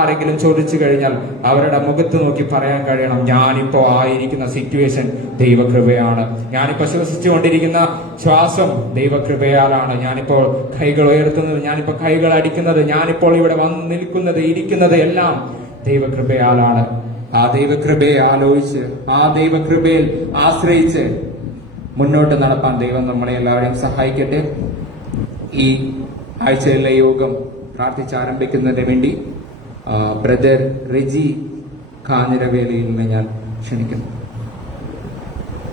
ആരെങ്കിലും ചോദിച്ചു കഴിഞ്ഞാൽ അവരുടെ മുഖത്ത് നോക്കി പറയാൻ കഴിയണം, ഞാനിപ്പോ ആയിരിക്കുന്ന സിറ്റുവേഷൻ ദൈവകൃപയാണ്, ഞാനിപ്പോ ശ്വസിച്ചുകൊണ്ടിരിക്കുന്ന ശ്വാസം ദൈവകൃപയാലാണ്, ഞാനിപ്പോൾ കൈകൾ ഉയർത്തുന്നത്, ഞാനിപ്പോ കൈകൾ അടിക്കുന്നത്, ഞാനിപ്പോൾ ഇവിടെ വന്ന് നിൽക്കുന്നത്, ഇരിക്കുന്നത് എല്ലാം ദൈവകൃപയാലാണ്. ആ ദൈവകൃപയെ ആലോചിച്ച്, ആ ദൈവകൃപയിൽ ആശ്രയിച്ച് മുന്നോട്ട് നടപ്പാൻ ദൈവം നമ്മളെ എല്ലാവരെയും സഹായിക്കട്ടെ. ഈ ആഴ്ചയിലെ യോഗം പ്രാർത്ഥിച്ചാരംഭിക്കുന്നതിന് വേണ്ടി ബ്രദർ റെജി കാഞ്ഞിരവേലയിൽ നിന്ന് ഞാൻ ക്ഷണിക്കുന്നു.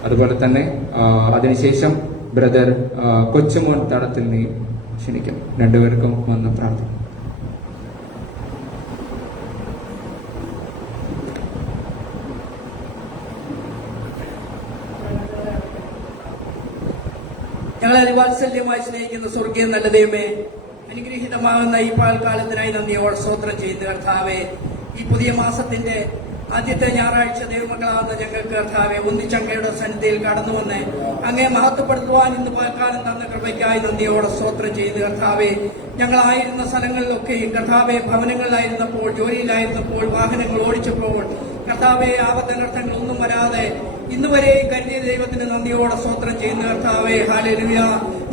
അതുപോലെ തന്നെ അതിനുശേഷം ബ്രദർ കൊച്ചുമോൻ തടത്തിൽ നിന്ന് ക്ഷണിക്കുന്നു. രണ്ടുപേർക്കും വന്ന് പ്രാർത്ഥിക്കും. ഞങ്ങളെ വാത്സല്യമായി സ്നേഹിക്കുന്ന സ്വർഗീയ നല്ല ദൈവമേ, അനുഗ്രഹീതമാകുന്ന ഈ പാൽക്കാലത്തിനായി നന്ദിയോടെ സ്തോത്രം ചെയ്യുന്ന കർത്താവേ, ഈ പുതിയ മാസത്തിന്റെ ആദ്യത്തെ ഞായറാഴ്ച ദൈവമക്കളാകുന്ന ഞങ്ങൾക്ക് കർത്താവെ ഒന്നിച്ചങ്ങയുടെ സന്നിധിയിൽ കടന്നു വന്ന് അങ്ങയെ മഹത്വപ്പെടുത്തുവാൻ ഇന്ന് പാൽക്കാലം തന്ന കൃപയ്ക്കായി നന്ദിയോടെ സ്തോത്രം ചെയ്യുന്ന കർത്താവെ, ഞങ്ങളായിരുന്ന സ്ഥലങ്ങളിലൊക്കെയും കർത്താവെ, ഭവനങ്ങളിലായിരുന്നപ്പോൾ, ജോലിയിലായിരുന്നപ്പോൾ, വാഹനങ്ങൾ ഓടിച്ചപ്പോൾ കർത്താവെ, ആപത്തനർത്ഥങ്ങളൊന്നും വരാതെ ഇന്നുവരെയും കരുതിയ ദൈവത്തിന് നന്ദിയോടെ സ്തോത്രം ചെയ്യുന്ന കർത്താവെ, ഹല്ലേലൂയ.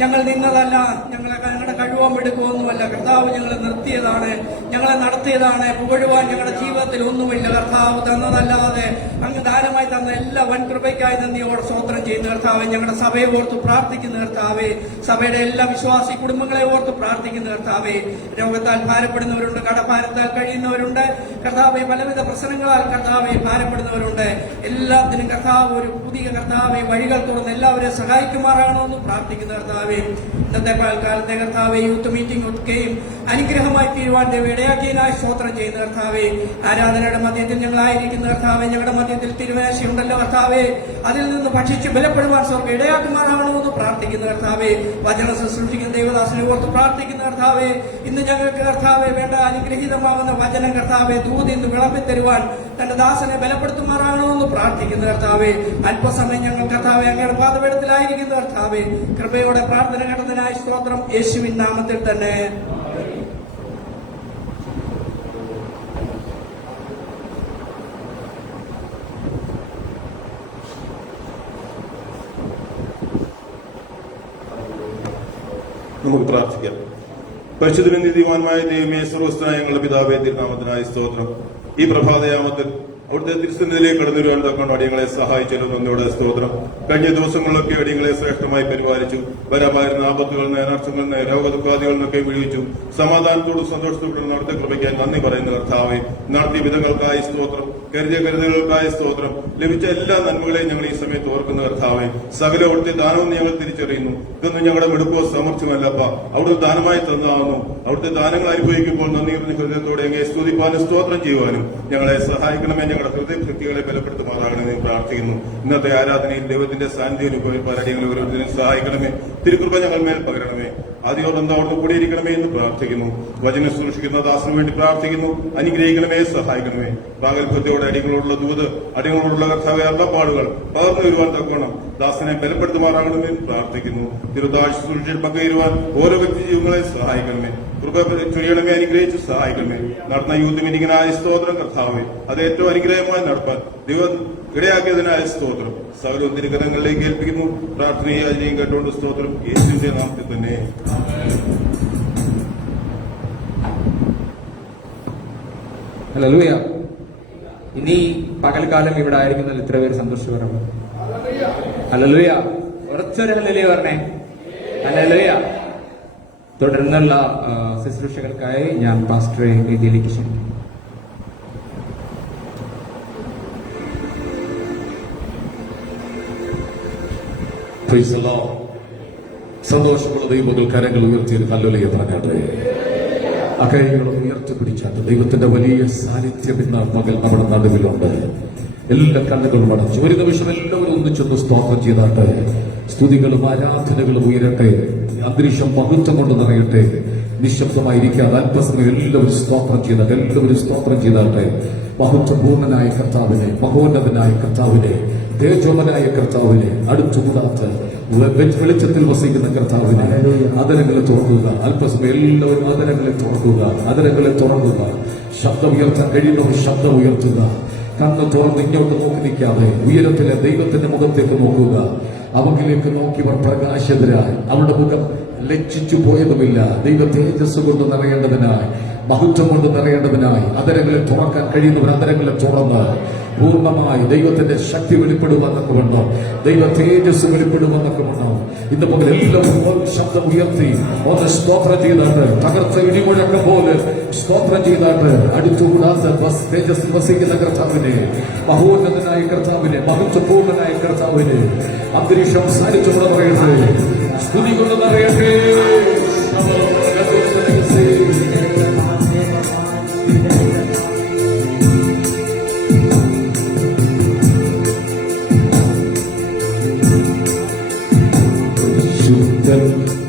ഞങ്ങൾ നിന്നതല്ല, ഞങ്ങളുടെ കഴിവോ എടുക്കുമൊന്നുമല്ല കർത്താവ്, ഞങ്ങളെ നിർത്തിയതാണ്, ഞങ്ങളെ നടത്തിയതാണ്. പുകഴുവാൻ ഞങ്ങളുടെ ജീവിതത്തിൽ ഒന്നുമില്ല. കർത്താവ് തന്നതല്ലാതെ അങ്ങ് ദാനമായി തന്ന എല്ലാ വൻകൃപയ്ക്കായി നന്ദിയോടെ സ്തോത്രം ചെയ്യുന്ന കർത്താവെ, ഞങ്ങളുടെ സഭയെ ഓർത്ത് പ്രാർത്ഥിക്കുന്ന കർത്താവെ, സഭയുടെ എല്ലാ വിശ്വാസി കുടുംബങ്ങളെ ഓർത്ത് പ്രാർത്ഥിക്കുന്ന കർത്താവെ, രോഗത്താൽ ഭാരപ്പെടുന്നവരുണ്ട്, കടഭാരത്താൽ കഴിയുന്നവരുണ്ട് കർത്താവെ, പലവിധ പ്രശ്നങ്ങളാൽ കർത്താവെ ഭാരപ്പെടുന്നവരുണ്ട്. എല്ലാത്തിനും കർത്താവ് ഒരു പുതിയ കർത്താവെ വഴികൾ തുറന്ന് എല്ലാവരെയും സഹായിക്കുമാറാകണമെന്ന് പ്രാർത്ഥിക്കുന്ന കർത്താവെ, ഇന്നത്തെ കാലത്തെ കർത്താവെ യൂത്ത് മീറ്റിംഗ് ഒക്കെയും അനുഗ്രഹമായി തീരുവാൻ ഇടയാക്കിയതിനായി സ്തോത്രം ചെയ്യുന്ന കർത്താവെ, ആരാധനയുടെ മധ്യത്തിൽ ഞങ്ങളായിരിക്കുന്ന കർത്താവെ, ഞങ്ങളുടെ മധ്യത്തിൽ തിരുമേശയുണ്ടല്ലോ കർത്താവെ, അതിൽ നിന്ന് ഭക്ഷിച്ച് ബലപ്പെടുവാൻ സ്വർഗ്ഗം ഇടയാക്കുമാറാകണമെന്ന് പ്രാർത്ഥിക്കുന്ന കർത്താവെ, വചനം ശുശ്രൂഷിക്കുന്ന ദൈവദാസനെ ഓർത്ത് പ്രാർത്ഥിക്കുന്ന കർത്താവെ, ഇന്ന് ഞങ്ങൾക്ക് കർത്താവെ വേണ്ട അനുഗ്രഹീതമാകുന്ന വചനം കർത്താവെ ദൂത് ഇന്ന് വിളമ്പിത്തരുവാൻ തന്റെ ദാസനെ ബലപ്പെടുത്തുമാറാകണമെന്ന് പ്രാർത്ഥിക്കുന്ന കർത്താവെ, അല്പസമയം ഞങ്ങൾ കർത്താവെ അങ്ങയുടെ പാദപീഠത്തിലായിരിക്കുന്ന കർത്താവെ, കൃപയോടെ പ്രാർത്ഥന കേട്ടതിനായി സ്തോത്രം, യേശുവിൻ നാമത്തിൽ തന്നെ. നമുക്ക് പ്രാർത്ഥിക്കാം. പരിശുദ്ധനും നീതിമാനുമായ ദൈവമേ, സർവ്വസ്ഥനായ ഞങ്ങളുടെ പിതാവേ, തിരുനാമത്തിനായി സ്തോത്രം. ഈ പ്രഭാതയാമത്തിൽ അവിടുത്തെ തിരുസന്നിധിയിലേക്ക് കടന്നു വരുവാൻ തക്കൊണ്ട് അടിയങ്ങളെ സഹായിച്ചല്ലോ നന്ദിയോടെ സ്തോത്രം. കഴിഞ്ഞ ദിവസങ്ങളിലൊക്കെ അടിയങ്ങളെ ശ്രേഷ്ഠമായി പരിപാലിച്ചു. വരാമായിരുന്ന ആപത്തുകളിൽ നിന്ന്, അനർത്ഥങ്ങളിൽ നിന്ന്, രോഗദുഃഖാദികളിൽ നിന്നൊക്കെ വിടുവിച്ചു. സമാധാനത്തോടും സന്തോഷത്തോടും നടത്തി കൃപയ്ക്കാൻ നന്ദി പറയുന്ന കർത്താവെ, നടത്തിയ വിധങ്ങൾക്കായി സ്തോത്രം, കരുതിയ കരുതലുകൾക്കായി സ്തോത്രം. ലഭിച്ച എല്ലാ നന്മകളെയും ഞങ്ങൾ ഈ സമയത്ത് ഓർക്കുന്ന കർത്താവെ, സകല അവിടുത്തെ ദാനവും ഞങ്ങൾ തിരിച്ചറിയുന്നു. ഇതൊന്നും ഞങ്ങളുടെ മെടുക്കോ സാമർഥ്യമല്ലപ്പ, അവിടുത്തെ ദാനമായി തന്നാവുന്നു. അവിടുത്തെ ദാനങ്ങൾ അനുഭവിക്കുമ്പോൾ നന്ദി ഹൃദയത്തോടെ എങ്ങനെ സ്തുതിപ്പാനും സ്തോത്രം ചെയ്യുവാനും ഞങ്ങളെ സഹായിക്കണമേ. ഞങ്ങളുടെ ഹൃദയഭക്തികളെ ബലപ്പെടുത്തുമാറാകണമെന്ന് പ്രാർത്ഥിക്കുന്നു. ഇന്നത്തെ ആരാധനയിൽ ദൈവത്തിന്റെ സാന്നിധ്യം അനുഭവിക്കാൻ അടിയങ്ങളെ ഓരോരുത്തരും സഹായിക്കണമേ. തിരുകൃപ ഞങ്ങൾ മേൽ പകരണമേ. ആദ്യോടൊന്ന് അവിടുന്ന് കൂടിയിരിക്കണമേ എന്ന് പ്രാർത്ഥിക്കുന്നു. വചനം സൂക്ഷിക്കുന്ന ദാസന് വേണ്ടി പ്രാർത്ഥിക്കുന്നു. അനുഗ്രഹിക്കണമേ, സഹായിക്കണമേ. പ്രാഗൽഭ്യത്തോടെ അടിയങ്ങളോടുള്ള ദൂത്, അടിയങ്ങളോടുള്ള കർത്താവെ അള്ളപ്പാടുകൾ പകർന്നു വരുവാൻ തക്കോണം ദാസനെ ബലപ്പെടുത്തുമാറാകണമെന്ന് പ്രാർത്ഥിക്കുന്നു. തിരുതാഴ്ച സൂക്ഷിച്ചിൽ പങ്കുവരുവാൻ ഓരോ വ്യക്തി ജീവങ്ങളെ സഹായിക്കണമേ. കൃപ ചൊരിയണമേ, അനുഗ്രഹിച്ച് സഹായിക്കണമേ. നടന്ന യൂത്ത് മീറ്റിംഗിനായ സ്തോത്രം കർത്താവെ, അത് ഏറ്റവും അനുഗ്രഹമായി നടപ്പാൻ ദൈവം ഇടയാക്കിയതിനായ സ്തോത്രം. സകലവും തിരുകരങ്ങളിലേക്ക് ഏൽപ്പിക്കുന്നു. പ്രാർത്ഥനയും യാചനയും കേട്ടുകൊണ്ട് സ്തോത്രം, യേശുവിന്റെ നാമത്തിൽ തന്നെ. ഹല്ലേലൂയ. ഇനി പകൽക്കാലം ഇവിടെ ആയിരിക്കുന്നതിൽ ഇത്ര പേര് സന്തോഷപരമാണ്. ഹല്ലേലൂയ. കുറച്ചൊരു ഹല്ലേലൂയ പറഞ്ഞേ. ഹല്ലേലൂയ. തുടർന്നുള്ള ശുശ്രൂഷകൾക്കായി ഞാൻ പാസ്റ്ററെ വേദിയിലേക്ക് ക്ഷണിക്കുന്നു. സന്തോഷമുള്ള ദൈവങ്ങൾ കരങ്ങൾ ഉയർത്തിയത് ഹല്ലേലൂയ പറഞ്ഞാട്ടെ. ആ കൈകളും ഉയർത്തിപ്പിടിച്ചാട്ട് ദൈവത്തിന്റെ വലിയ സാന്നിധ്യം ഇന്ന് മകൾ നമ്മുടെ നടുവിലുണ്ട്. എല്ലാ കണ്ണുകളും അടച്ചു ഒരു നിമിഷം എല്ലാവരും ഒന്നിച്ചൊന്ന് സ്തോത്രം ചെയ്താട്ടെ. സ്തുതികളും ആരാധനകളും ഉയരട്ടെ. അന്തരീക്ഷം മഹത്വം കൊണ്ട് നിറയട്ടെ. നിശബ്ദമായിരിക്കാതെ അല്പസമയം എല്ലാവരും സ്തോത്രം ചെയ്താട്ടെ. മഹത്വപൂർണനായ കർത്താവിനെ, മഹോന്നതനായ കർത്താവിനെ തേജോമനായ കർത്താവിനെ അടുത്തുകൂടാത്ത വെളിച്ചത്തിൽ വസിക്കുന്ന കർത്താവിനെ അതരങ്ങളെ തുറക്കുക. അല്പസമയം എല്ലാവരും അതരങ്ങളെ തുറക്കുക, അതരങ്ങളെ തുറക്കുക. ശബ്ദം ഉയർത്താൻ കഴിയുന്നവർ ശബ്ദം ഉയർത്തുക. കണ്ണ് തുറന്ന് ഇങ്ങോട്ട് നോക്കി നിൽക്കാതെ ഉയരത്തിലെ ദൈവത്തിന്റെ മുഖത്തേക്ക് നോക്കുക. അവങ്കിലേക്ക് നോക്കിയവർ പ്രകാശിതരായി, അവരുടെ മുഖം ലജ്ജിച്ചു പോയതുമില്ല. ദൈവ തേജസ് കൊണ്ട് നിറയേണ്ടതിനായി, മഹത്വം കൊണ്ട് നിറയേണ്ടതിനായി അതരങ്ങളെ തുറക്കാൻ കഴിയുന്നവർ അതരങ്ങളെ തുറന്ന് പൂർണ്ണമായി ദൈവത്തിന്റെ ശക്തി വെളിപ്പെടുവാന്നൊക്കെ വേണോ, ദൈവ തേജസ് വെളിപ്പെടുവാന്നൊക്കെ വേണോ. ഇന്ന് മുതൽ എല്ലാവരും ശബ്ദം ഉയർത്തി ഒന്ന് സ്തോത്രം ചെയ്താട്ട്, തകർച്ച ഇടിമുഴക്കം പോലെ സ്തോത്രം ചെയ്താട്ട്, അടുത്തുകൂടാത്ത തേജസ് വസിക്കുന്ന കർത്താവിനെ, മഹോന്നതനായ കർത്താവിനെ, മഹത്വപൂർണ്ണനായ കർത്താവിനെ അന്തരീക്ഷം സാരിച്ചുകൊണ്ട് പറയട്ടെ, സ്തുതി കൊണ്ട് നിറയട്ടെ.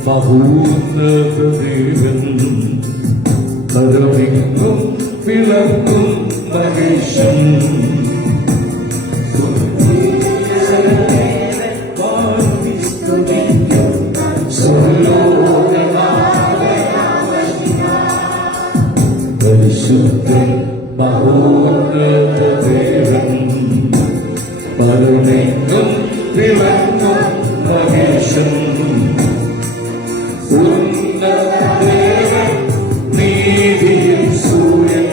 മഹോന്നതദേവൻ കരുണിക്കും വിളക്കും മഹേശൻ പരിശുദ്ധൻ മഹോന്നതദേവൻ കരുണിക്കും വിളക്കും മഹേശൻ നീതിയിൽ സൂര്യൻ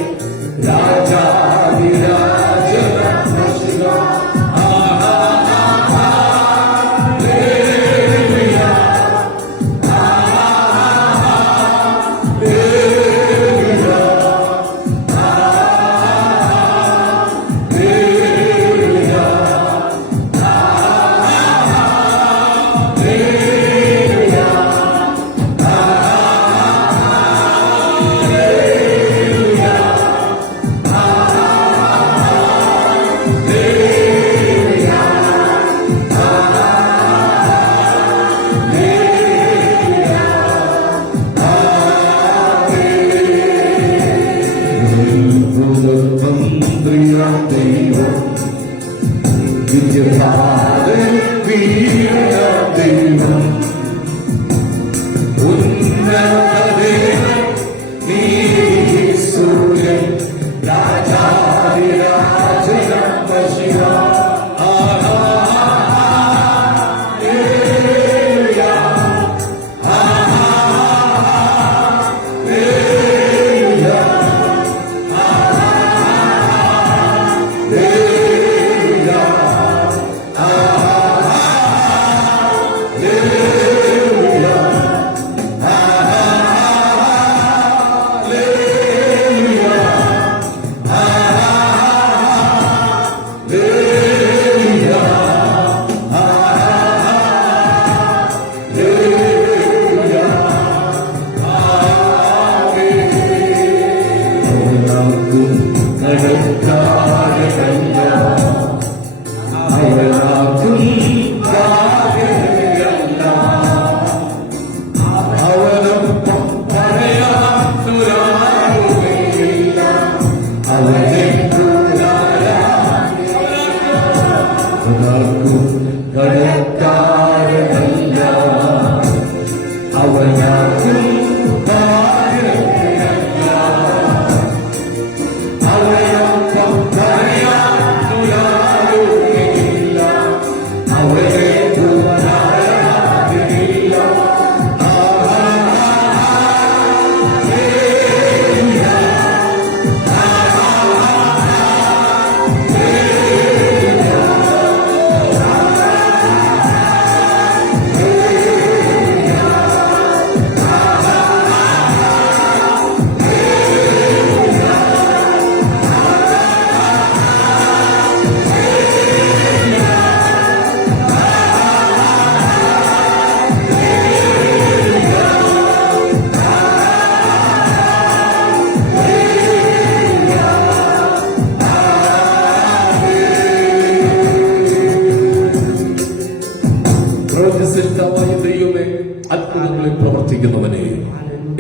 പ്രവർത്തിക്കുന്നവനെ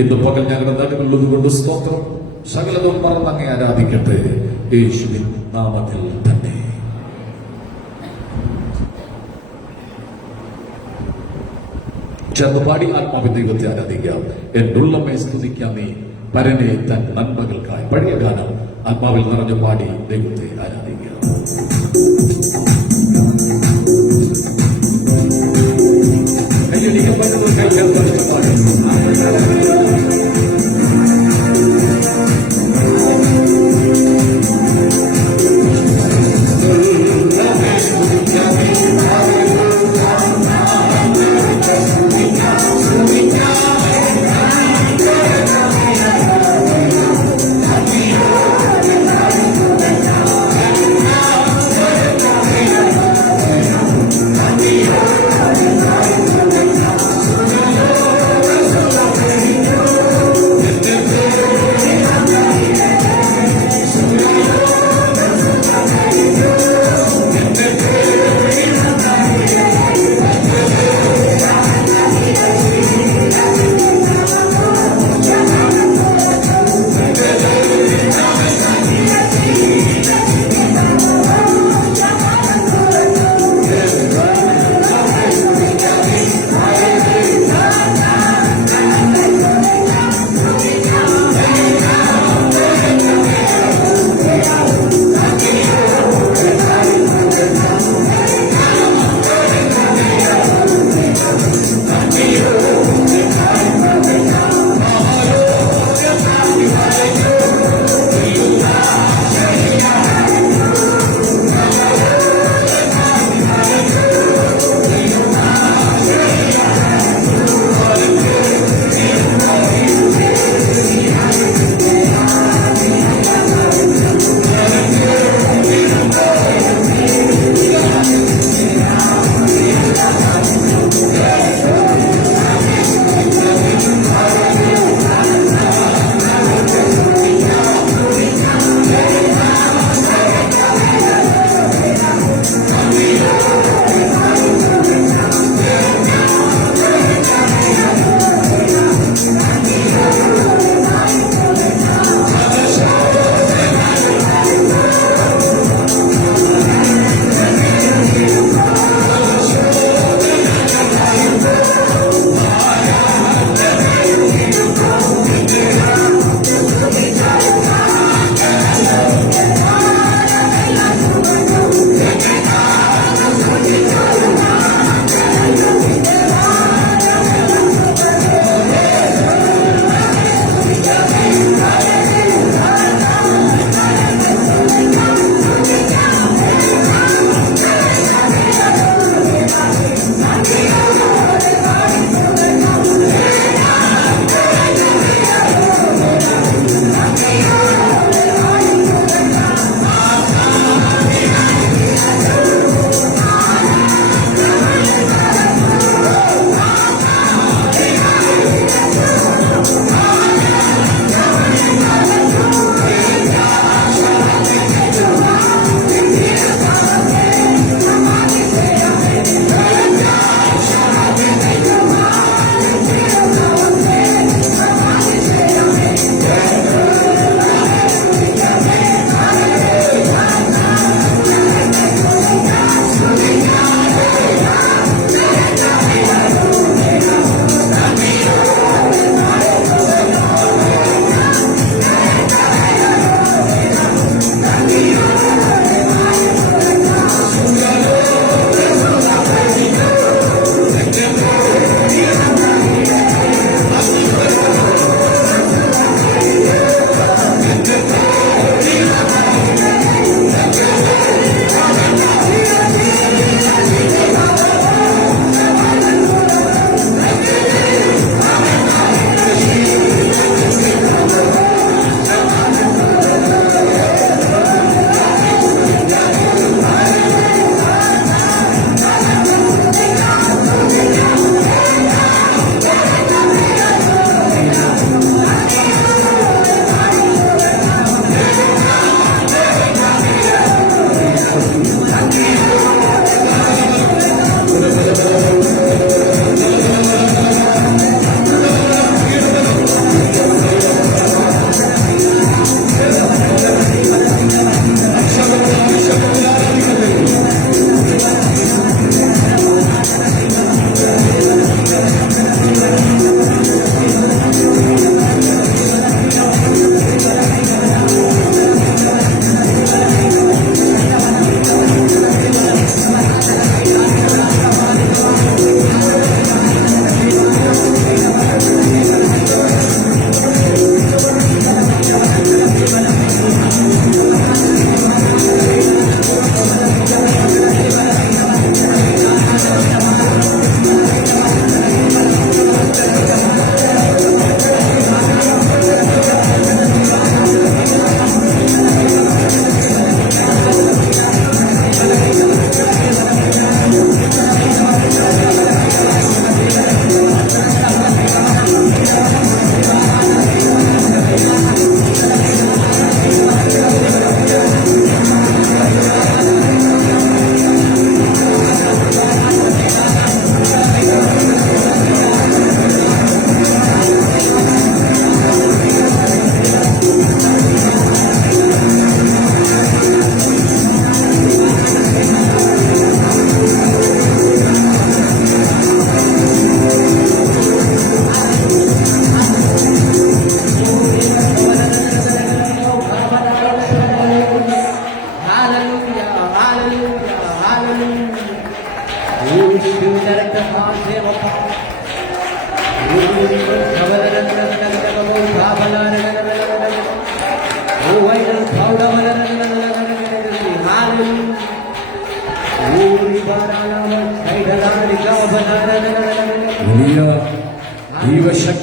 ഇന്ന് പകൽ ഞങ്ങളുടെ നടുവിലുള്ളത് കൊണ്ട് സ്തോത്രം. സകലതും മറന്നങ്ങെ ആരാധിക്കട്ടെ യേശുവിൻ നാമത്തിൽ തന്നെ. ചേർന്ന് പാടി ആത്മാവിൻ ദൈവത്തെ ആരാധിക്കാം. എന്നുള്ളമേ സ്തുതിക്കാം നീ പരനെ തൻ നന്മകൾക്കായി. പഴയ ഗാനം ആത്മാവിൽ നിറഞ്ഞു പാടി ദൈവത്തെ ആരാധിക്കാം. കയ്യടിക്കാൻ പറ്റുന്നത് കൈകൾ പറിച്ചു പാടി. Hallelujah.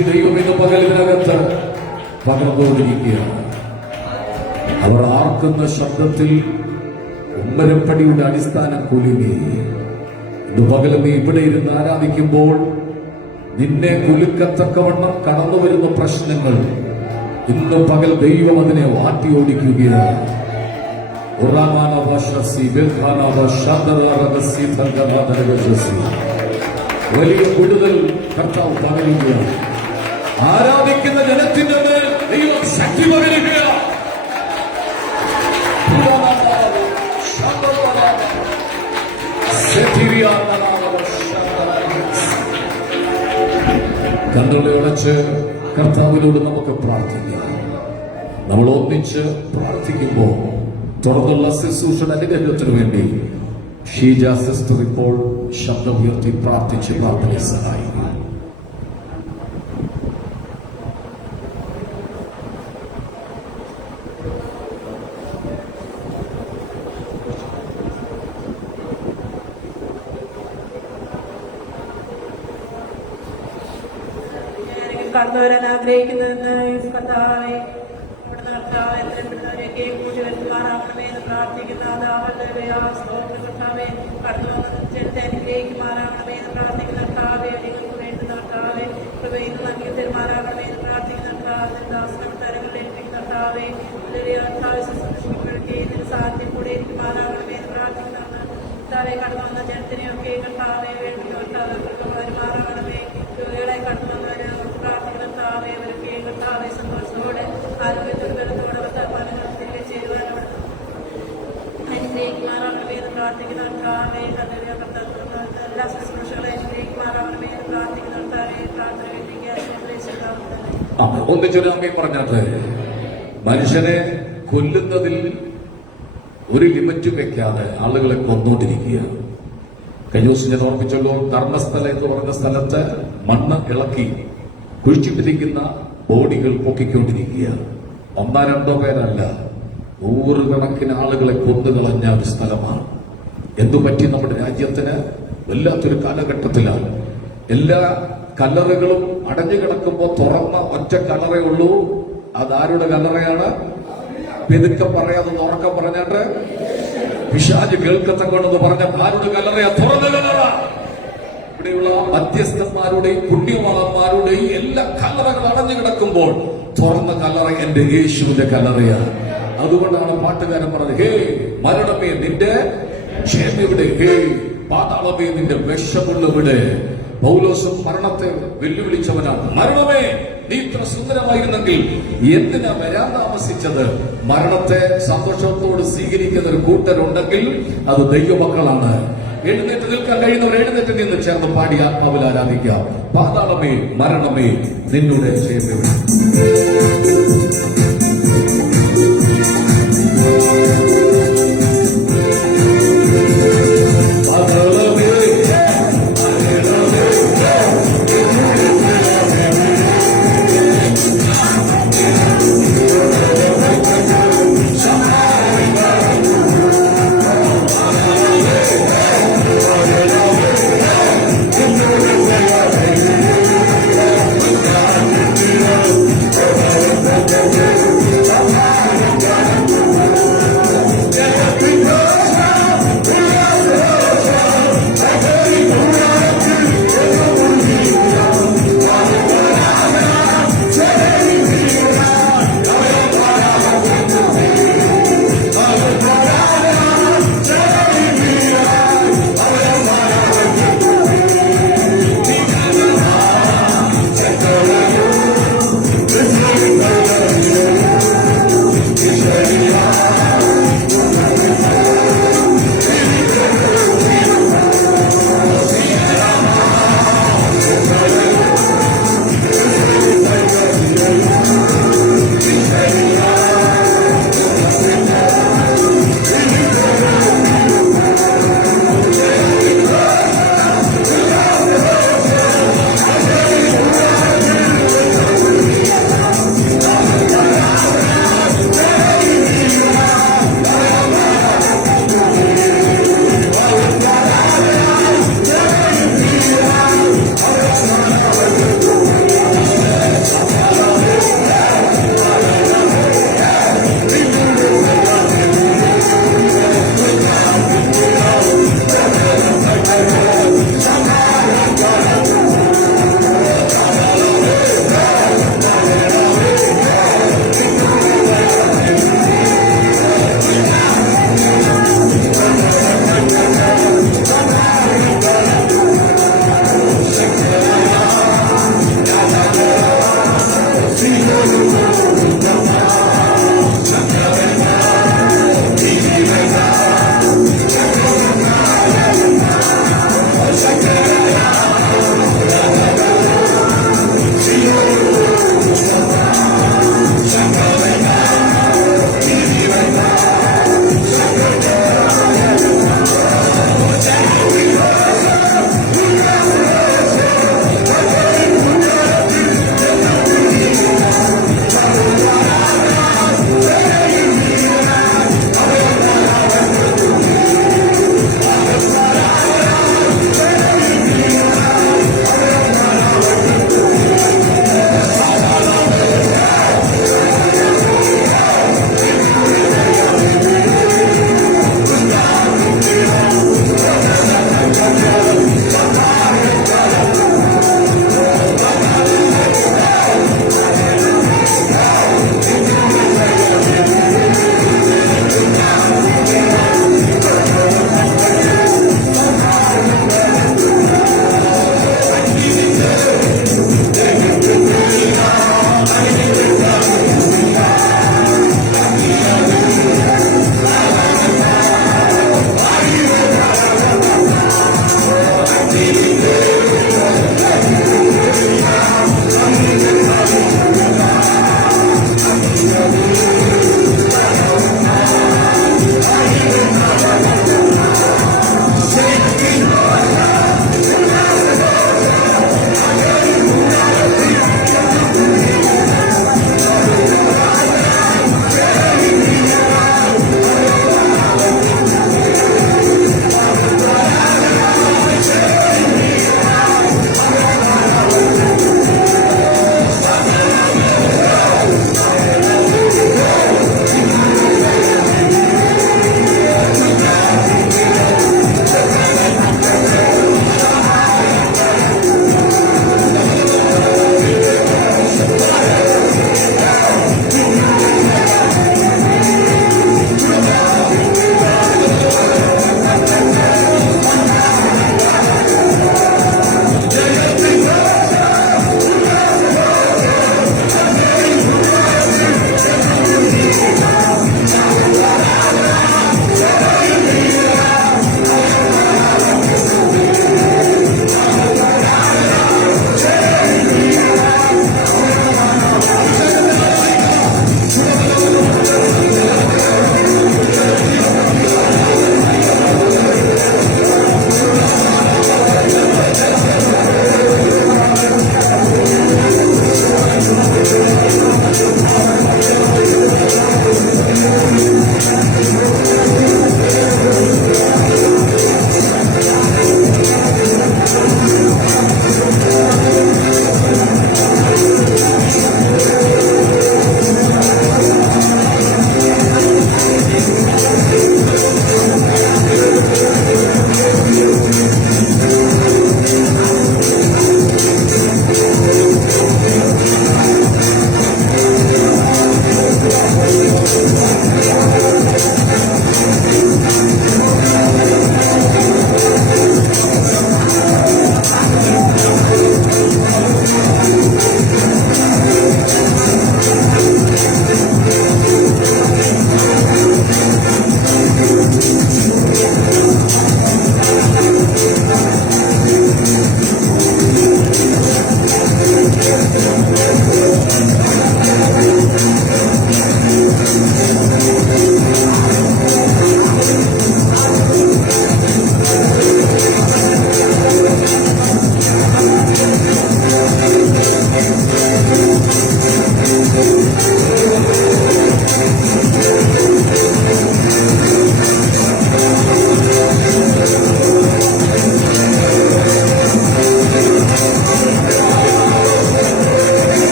ശക്തി ദൈവം ഇന്ന് പകലിനകത്ത് പകർന്നുകൊണ്ടിരിക്കുകയാണ്. അവർ ആർക്കുന്ന ശബ്ദത്തിൽ ഉമ്മരപ്പടിയുടെ അടിസ്ഥാനം കുലുങ്ങി. ഇന്ന് പകലും നീ ഇവിടെ ഇരുന്ന് ആരാധിക്കുമ്പോൾ നിന്നെ കുലുക്കത്തക്കവണ്ണം കടന്നു വരുന്ന പ്രശ്നങ്ങൾ ഇന്ന് പകൽ ദൈവം അതിനെ വാട്ടി ഓടിക്കുകയാണ്. വലിയ കൂടുതൽ കർത്താവ് പകരുകയാണ്. ആരാധിക്കുന്ന ജനത്തിന്റെ മേൽ ദൈവം ശക്തി പകരുകയാണ്. കണ്ണുകളെ അടച്ച് കർത്താവിനോട് നമുക്ക് പ്രാർത്ഥിക്കാം. നമ്മൾ ഒന്നിച്ച് പ്രാർത്ഥിക്കുമ്പോൾ തുടർന്നുള്ള ശുശ്രൂഷയുടെ അനുഗ്രഹത്തിനു വേണ്ടി ഷീജ സിസ്റ്റർ ഇപ്പോൾ ശബ്ദം ഉയർത്തി പ്രാർത്ഥിച്ച് പ്രാർത്ഥനയെ സഹായിക്കും. കടന്നു വരാൻ ആഗ്രഹിക്കുന്നതെന്ന് കർത്താവെ അവിടുന്ന് കർത്താവ് എത്രയും പെടുന്നവരെയൊക്കെ കൂടി വരുമാറാകണമേ എന്ന് പ്രാർത്ഥിക്കുന്ന കർത്താവെ കടന്നു വന്ന ജനത്തെ അനുഗ്രഹിക്കുമാറാകണമേ എന്ന് പ്രാർത്ഥിക്കുന്ന കർത്താവെ നിങ്ങൾക്ക് വേണ്ടുന്ന കർത്താവെ കൃപയിൽ നൽകി തരുമാറാകണമേ എന്ന് പ്രാർത്ഥിക്കുന്ന കർത്താവ് ദാസനത്തരങ്ങളിൽ ഏൽപ്പിക്കുന്ന കർത്താവെ ശുശ്രൂഷിക്കപ്പെടുകയും ഇതിന് സാധ്യം കൂടെ ഇരിക്കുമാറാകണമേ എന്ന് പ്രാർത്ഥിക്കുന്ന കർത്താവെ കടന്നു വന്ന ജനത്തിനെയൊക്കെ കർത്താവെ വേണ്ടി കർത്താവ് വരുമാറാകണമേ രോഗികളെ കടന്നു വന്നവരെ പ്രാർത്ഥിക്കുന്ന കർത്താവെ അവരൊക്കെ കർത്താവെ സന്തോഷത്തോടെ ആരോഗ്യത്തോടെ മനസ്സിലേക്ക് ചേരുവാൻ അനുഗ്രഹിക്കുമാറാകണമേ എന്ന് പ്രാർത്ഥിക്കുന്ന കർത്താവെ എല്ലാ ശുശ്രൂഷകളെ അനുഗ്രഹിക്കുമാറാകണമേ എന്ന് പ്രാർത്ഥിക്കുന്ന കർത്താവെ പ്രാർത്ഥന ഒന്നിച്ചൊരു പറഞ്ഞത് മനുഷ്യനെ കൊല്ലുന്നതിൽ ഒരു ലിമിറ്റ് വെക്കാതെ ആളുകളെ കൊന്നുകൊണ്ടിരിക്കുകയാണ്. കഴിഞ്ഞ ദിവസം ഞാൻ ഓർമ്മിച്ചല്ലോ, ധർമ്മസ്ഥല എന്ന് പറഞ്ഞ സ്ഥലത്ത് മണ്ണ് ഇളക്കി കുഴിച്ചിട്ടിരിക്കുന്ന ബോഡികൾ പൊക്കിക്കൊണ്ടിരിക്കുകയാണ്. ഒന്നോ രണ്ടോ പേരല്ല, നൂറുകണക്കിന് ആളുകളെ കൊന്നുകളഞ്ഞ ഒരു സ്ഥലമാണ്. എന്തുപറ്റി നമ്മുടെ രാജ്യത്തിന് വല്ലാത്തൊരു കാലഘട്ടത്തിലാണ്. എല്ലാ കല്ലറകളും അടഞ്ഞു കിടക്കുമ്പോൾ തുറന്ന ഒറ്റ കല്ലറേ ഉള്ളൂ. അതാരുടെ കല്ലറയാണ്? പെതുക്കെ പറയാതെ ഉറക്കം പറഞ്ഞിട്ട് പിശാച് കേൾക്കത്തക്കൊണ്ടെന്ന് പറഞ്ഞ ആരുടെ കല്ലറയാ? തുറന്ന കല്ലറ. ഇവിടെയുള്ള മധ്യസ്ഥന്മാരുടെയും പുണ്യവാന്മാരുടെയും എല്ലാ കല്ലറകൾ അടഞ്ഞു കിടക്കുമ്പോൾ തുറന്ന കല്ലറ എന്റെ യേശുവിന്റെ കല്ലറയാണ്. അതുകൊണ്ടാണ് പാട്ടുകാരൻ പറഞ്ഞത്, ഹേ മരണമേ നിന്റെ ക്ഷേമെവിടെ, ഹേ പാതാളമേ നിന്റെ വിഷമുള്ളവിടെ. പൗലോസും മരണത്തെ വെല്ലുവിളിച്ചവനാണ്. മരണമേ നീ ഇത്ര സുന്ദരമായിരുന്നെങ്കിൽ എന്തിനാ വരാൻ താമസിച്ചത്? മരണത്തെ സന്തോഷത്തോട് സ്വീകരിക്കുന്ന ഒരു കൂട്ടരുണ്ടെങ്കിൽ അത് ദൈവമക്കളാണ്. എഴുന്നേറ്റ് നിൽക്കാൻ കഴിയുന്നവർ എഴുന്നേറ്റ് നിന്ന് ചേർന്ന് പാടി ആത്മാവിൽ ആരാധിക്കാം. പാതാളമേ മരണമേ നിന്നുടെ ക്ഷേമം.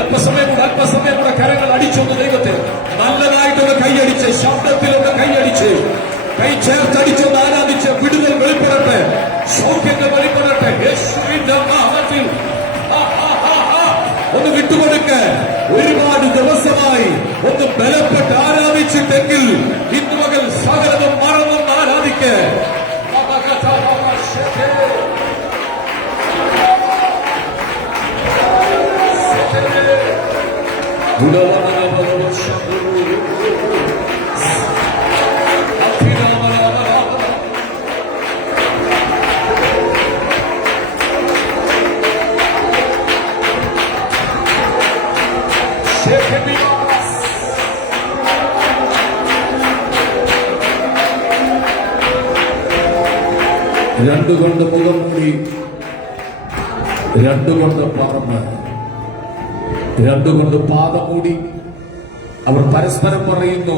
അല്പസമയം കൂടെ കരങ്ങൾ അടിച്ചൊന്ന് ദൈവത്തെ നല്ലതായിട്ടൊന്ന് കൈയടിച്ച്, ശബ്ദത്തിലൊന്ന് കൈയടിച്ച്, കൈ ചേർത്തടിച്ചൊന്ന് ആരാധിച്ച് വിടുതൽ വെളിപ്പെടട്ടെ, സൗഖ്യങ്ങൾ വെളിപ്പെടട്ടെ യേശുവിന്റെ നാമത്തിൽ. ഒന്ന് വിട്ടുകൊടുക്ക്. ഒരുപാട് ദിവസമായി ഒന്ന് ബലപ്പെട്ട് ആരാധിച്ചിട്ടെങ്കിൽ ഇന്ന് മകൾ സകലതും മറന്നൊന്ന് ആരാധിക്ക്. രണ്ടുകൊണ്ട് മുഖം മൂടി, രണ്ടുകൊണ്ട് പറന്ന്, രണ്ടുകൊണ്ട് പാദം മൂടി അവർ പരസ്പരം പറയുന്നു,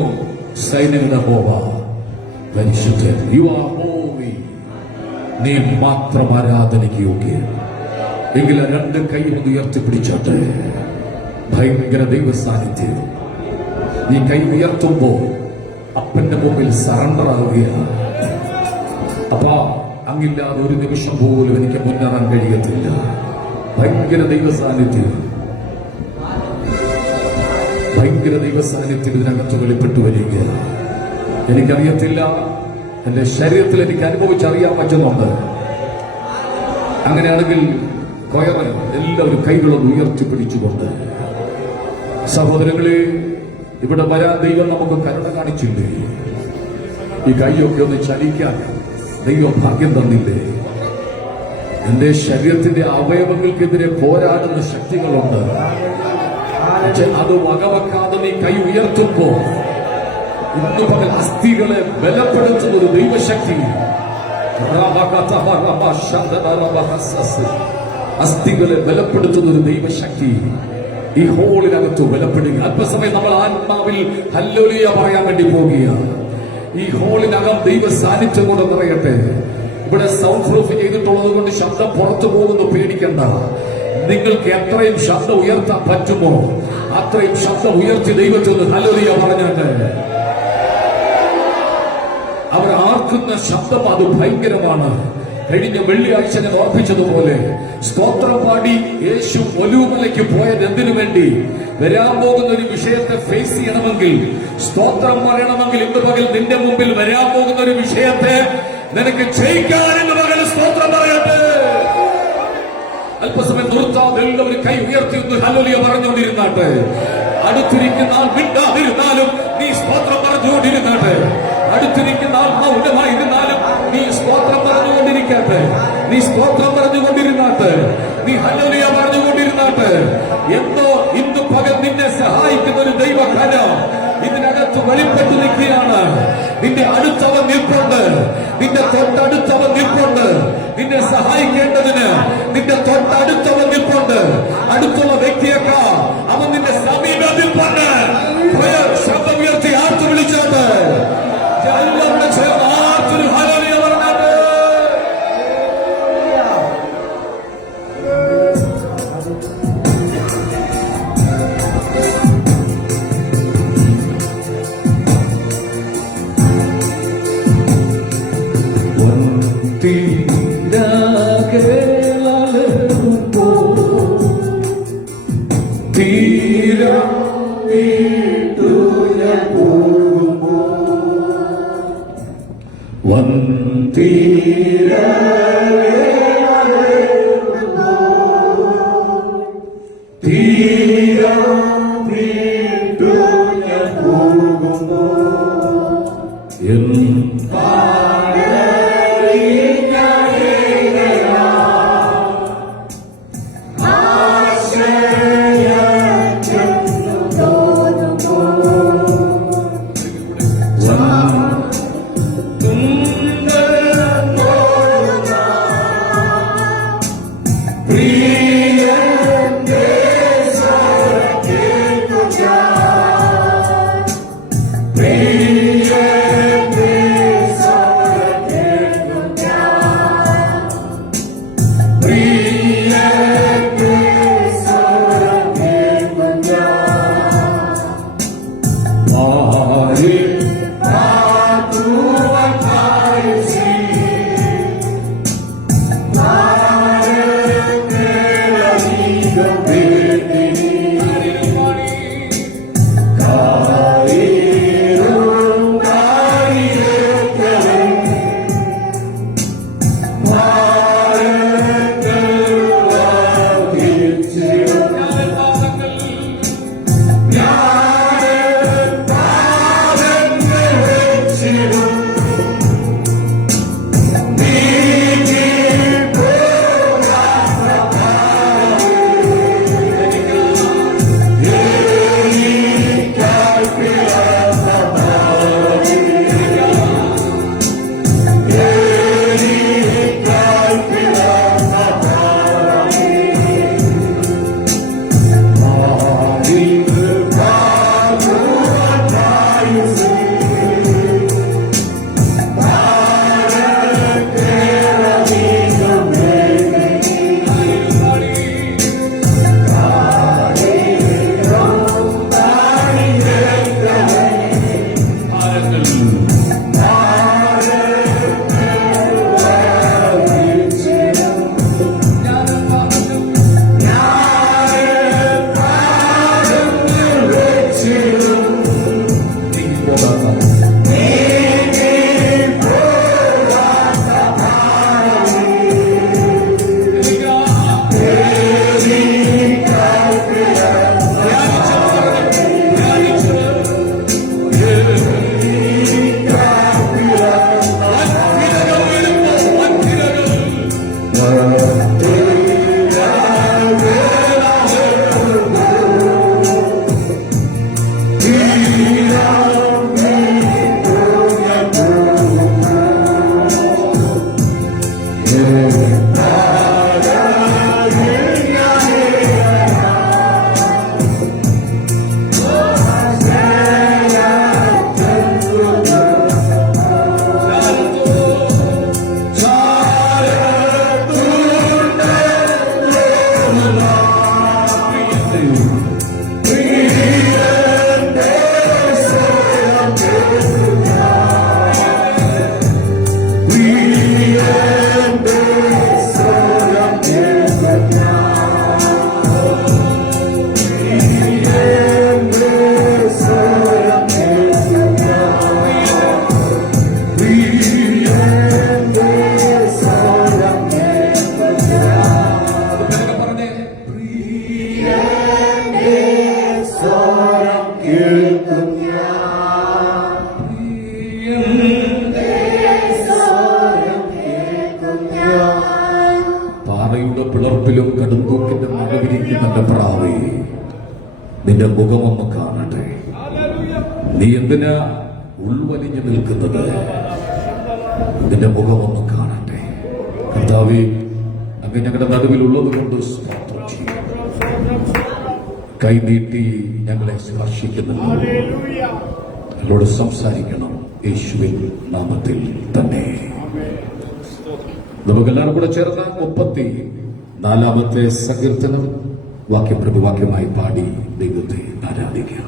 സൈന്യങ്ങളുടെ ഹോവ പരിശുദ്ധൻ, യു ആർ ഹോളി, നീ മാത്രം ആരാധനയ്ക്ക് യോഗ്യൻ. എങ്കിലും രണ്ട് കൈയും ഉയർത്തിപ്പിടിച്ചോട്ടെ. ഭയങ്കര ദൈവ സാന്നിധ്യം. ഈ കൈ ഉയർത്തുമ്പോ അപ്പന്റെ മുമ്പിൽ സറണ്ടർ ആവുകയാണ്. അപ്പാ, അങ്ങില്ലാതെ ഒരു നിമിഷം പോലും എനിക്ക് മുന്നേറാൻ കഴിയത്തില്ല. ഭയങ്കര ദൈവ സാന്നിധ്യം, ഭയങ്കര ദൈവ സാന്നിധ്യം ഇതിനകത്ത് വെളിപ്പെട്ടു വരിക. എനിക്കറിയത്തില്ല, എന്റെ ശരീരത്തിൽ എനിക്ക് അനുഭവിച്ചറിയാൻ പറ്റുന്നുണ്ട്. അങ്ങനെയാണെങ്കിൽ കൊയറ് എല്ലാവരും കൈകളും ഉയർത്തിപ്പിടിച്ചുകൊണ്ട്, സഹോദരങ്ങളെ, ഇവിടെ വരാൻ ദൈവം നമുക്ക് കരുണ കാണിച്ചില്ലേ? ഈ കൈയൊക്കെ ഒന്ന് ചലിക്കാൻ ദൈവം ഭാഗ്യം തന്നില്ലേ? എന്റെ ശരീരത്തിന്റെ അവയവങ്ങൾക്കെതിരെ പോരാടുന്ന ശക്തികളുണ്ട്. പക്ഷെ അത് വകവെക്കാതെ നീ കൈ ഉയർത്തുമ്പോ ഇന്ന് പകൽ അസ്ഥികളെ ബലപ്പെടുത്തുന്ന ഒരു ദൈവശക്തി, അസ്ഥികളെ ബലപ്പെടുത്തുന്ന ഒരു ദൈവശക്തി ഈ ഹോളിനകത്ത് ബലപ്പെടുക. അല്പസമയം നമ്മൾ ആത്മാവിൽ ഹല്ലേലൂയ പറയാൻ വേണ്ടി പോകുകയാണ്. ഈ ഹോളിനകം ദൈവ സാന്നിധ്യം കൊണ്ട് നിറയട്ടെ. ഇവിടെ സൗണ്ട് പ്രൂഫ് ചെയ്തിട്ടുള്ളത് കൊണ്ട് ശബ്ദം പുറത്തു പോകുന്നു പേടിക്കണ്ട. നിങ്ങൾക്ക് എത്രയും ശബ്ദം ഉയർത്താൻ പറ്റുമോ അത്രയും ശബ്ദം ഉയർത്തി ദൈവത്തിൽ ഹല്ലേലൂയ പറഞ്ഞാട്ടെ. അവർ ആർക്കുന്ന ശബ്ദം അത് ഭയങ്കരമാണ്. കഴിഞ്ഞ വെള്ളിയാഴ്ച ഞാൻ ഓർപ്പിച്ചതുപോലെ സ്തോത്രം പാടി യേശു ഒലിവുമലയ്ക്ക് പോയത് എന്തിനു വേണ്ടി? വരാൻ പോകുന്ന ഒരു വിഷയത്തെ ഫേസ് ചെയ്യണമെങ്കിൽ, സ്തോത്രം പറയണമെങ്കിൽ ഇന്ന് പകൽ നിന്റെ മുമ്പിൽ വരാൻ പോകുന്ന ഒരു വിഷയത്തെ നിനക്ക് ജയിക്കാൻ ഇന്ന് പകൽ സ്തോത്രം പറയട്ടെ. അല്പസമയം നിർത്താതെ എല്ലാവരും കൈ ഉയർത്തി ഒന്ന് ഹല്ലേലൂയ പറഞ്ഞുകൊണ്ടിരുന്നാട്ടെ. അടുത്തിരിക്കുന്ന ആൾ മിണ്ടാതിരുന്നാലും നീ സ്തോത്രം പറഞ്ഞുകൊണ്ടിരുന്നാട്ടെ. അടുത്തിരിക്കുന്ന ആൾ മൗനമായിരുന്നാലും നീ സ്തോത്രം പറഞ്ഞുകൊണ്ടിരിക്കട്ടെ. നീ സ്തോത്രം പറഞ്ഞുകൊണ്ടിരുന്നാട്ടെ. നീ ഹല്ലേലൂയ പറഞ്ഞുകൊണ്ടിരുന്നാട്ടെ. എന്തോ ഇന്ന് പകൽ നിന്നെ സഹായിക്കുന്ന ഒരു ദൈവകരം ഇതിനകത്ത് വെളിപ്പെട്ടു നിൽക്കുകയാണ്. നിന്റെ അടുത്തവൻ നിൽപ്പുണ്ട്, നിന്റെ തൊട്ടടുത്തവൻ നിൽപ്പുണ്ട്. നിന്നെ സഹായിക്കേണ്ടതിന് നിന്റെ തൊട്ടടുത്തവൻ നിൽപ്പുണ്ട്. അടുത്തുള്ള വ്യക്തിയൊക്കെ അവൻ നിന്റെ സമീപം നിൽപ്പുണ്ട്. ശബ്ദം ഉയർത്തി ആർത്ത് വിളിച്ചോട്ട് എല്ലാവരുടെ ചേർന്ന് ആർത്തൊരു ഹല്ലേലൂയ പറഞ്ഞാട്ട്. കിടപ്പിലും കടുന്തൂക്കിന്റെ നടുവിരിക്കുന്ന എന്റെ പ്രാവേ, നിന്റെ മുഖമൊന്ന് കാണട്ടെ. നീ എന്തിനാ ഉൾവലിഞ്ഞു നിൽക്കുന്നത്? നിന്റെ മുഖമൊന്ന് കാണട്ടെ. കർത്താവേ, അങ്ങ് ഞങ്ങളുടെ നടുവിലുള്ളത് കൊണ്ട് സ്തോത്രം ചെയ്യും. കൈനീട്ടി ഞങ്ങളെ സ്പർശിക്കുന്നുണ്ട്. ഞങ്ങളോട് സംസാരിക്കണം യേശുവിൻ നാമത്തിൽ തന്നെ. നമുക്കെല്ലാവരും കൂടെ ചേർന്ന് 34-ാമത്തെ സങ്കീർത്തനം വാക്യം പ്രതിവാക്യമായി പാടി ദൈവത്തെ ആരാധിക്കുക.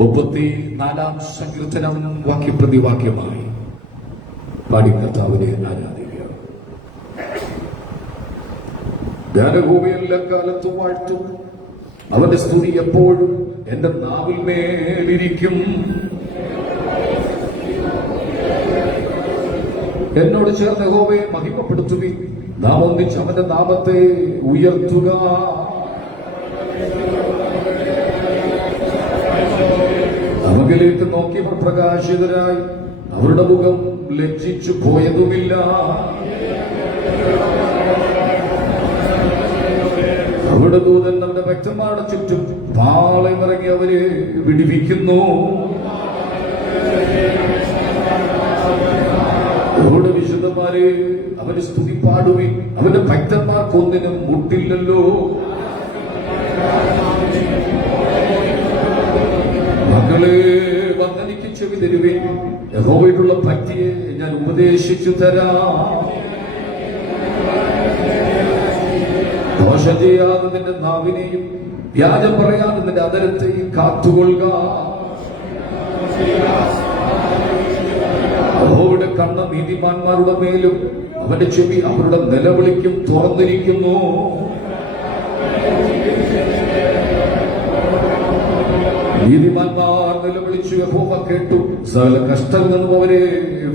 34-ാം സങ്കീർത്തനം വാക്യം പ്രതിവാക്യമായി പാടി കർത്താവിനെ ആരാധിക്കുക. ജ്ഞാനഭൂമി എല്ലാ കാലത്തും വാഴ്ത്തും, അവന്റെ സ്തുതി എപ്പോഴും എന്റെ നാവിൽ മേലിരിക്കും. എന്നോട് ചേർന്ന് യഹോവയെ മഹിമപ്പെടുത്തുവിൻ, നാം ഒന്നിച്ച് അവന്റെ നാമത്തെ ഉയർത്തുക. അവങ്കിലേക്ക് നോക്കിയവർ പ്രകാശിതരായി, അവരുടെ മുഖം ലജ്ജിച്ചു പോയതുമില്ല. അവരുടെ ദൂതൻ നമ്മുടെ ഭക്തന്മാരുടെ ചുറ്റും പാളയമിറങ്ങി അവരെ വിടിവിക്കുന്നു. അവരുടെ വിശുദ്ധന്മാരെ അവന് സ്തുതി പാടുവിൻ, അവന്റെ ഭക്തന്മാർക്കൊന്നിനും മുട്ടില്ലല്ലോ. മക്കളെ, വന്ദനിക്ക് ചെവി തരുവിൻ, യഹോവയ്ക്കുള്ള ഭക്തിയെ ഞാൻ ഉപദേശിച്ചു തരാം. ദോഷം ചെയ്യാതെ നിന്റെ നാവിനെയും വ്യാജം പറയാതെ നിന്റെ അധരത്തെയും കാത്തുകൊള്ളുക. യഹോവയുടെ കണ്ണ് നീതിമാന്മാരുടെ മേലും അവന്റെ ചെവി അവരുടെ നിലവിളിക്കും തുറന്നിരിക്കുന്നു. നീതിമാന്മാർ നിലവിളിച്ചു, യഹോവ കേട്ടു, സകല കഷ്ടത്തിൽ നിന്നും അവരെ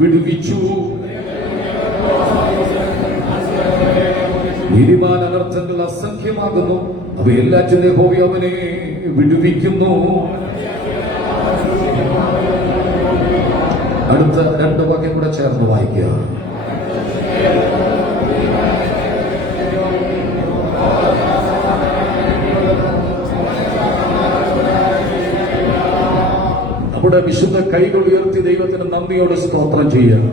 വിടുവിച്ചു. നീതിമാൻ അനർത്ഥങ്ങൾ അസംഖ്യമാകുന്നു, അവയെല്ലാറ്റിന്റെ യഹോവ അവനെ വിടുവിക്കുന്നു. അടുത്ത 2 വാക്യം കൂടെ ചേർന്ന് വായിക്കുക. നമ്മുടെ വിശുദ്ധ കൈകൾ ഉയർത്തി ദൈവത്തിന് നന്ദിയോട് സ്തോത്രം ചെയ്യുക.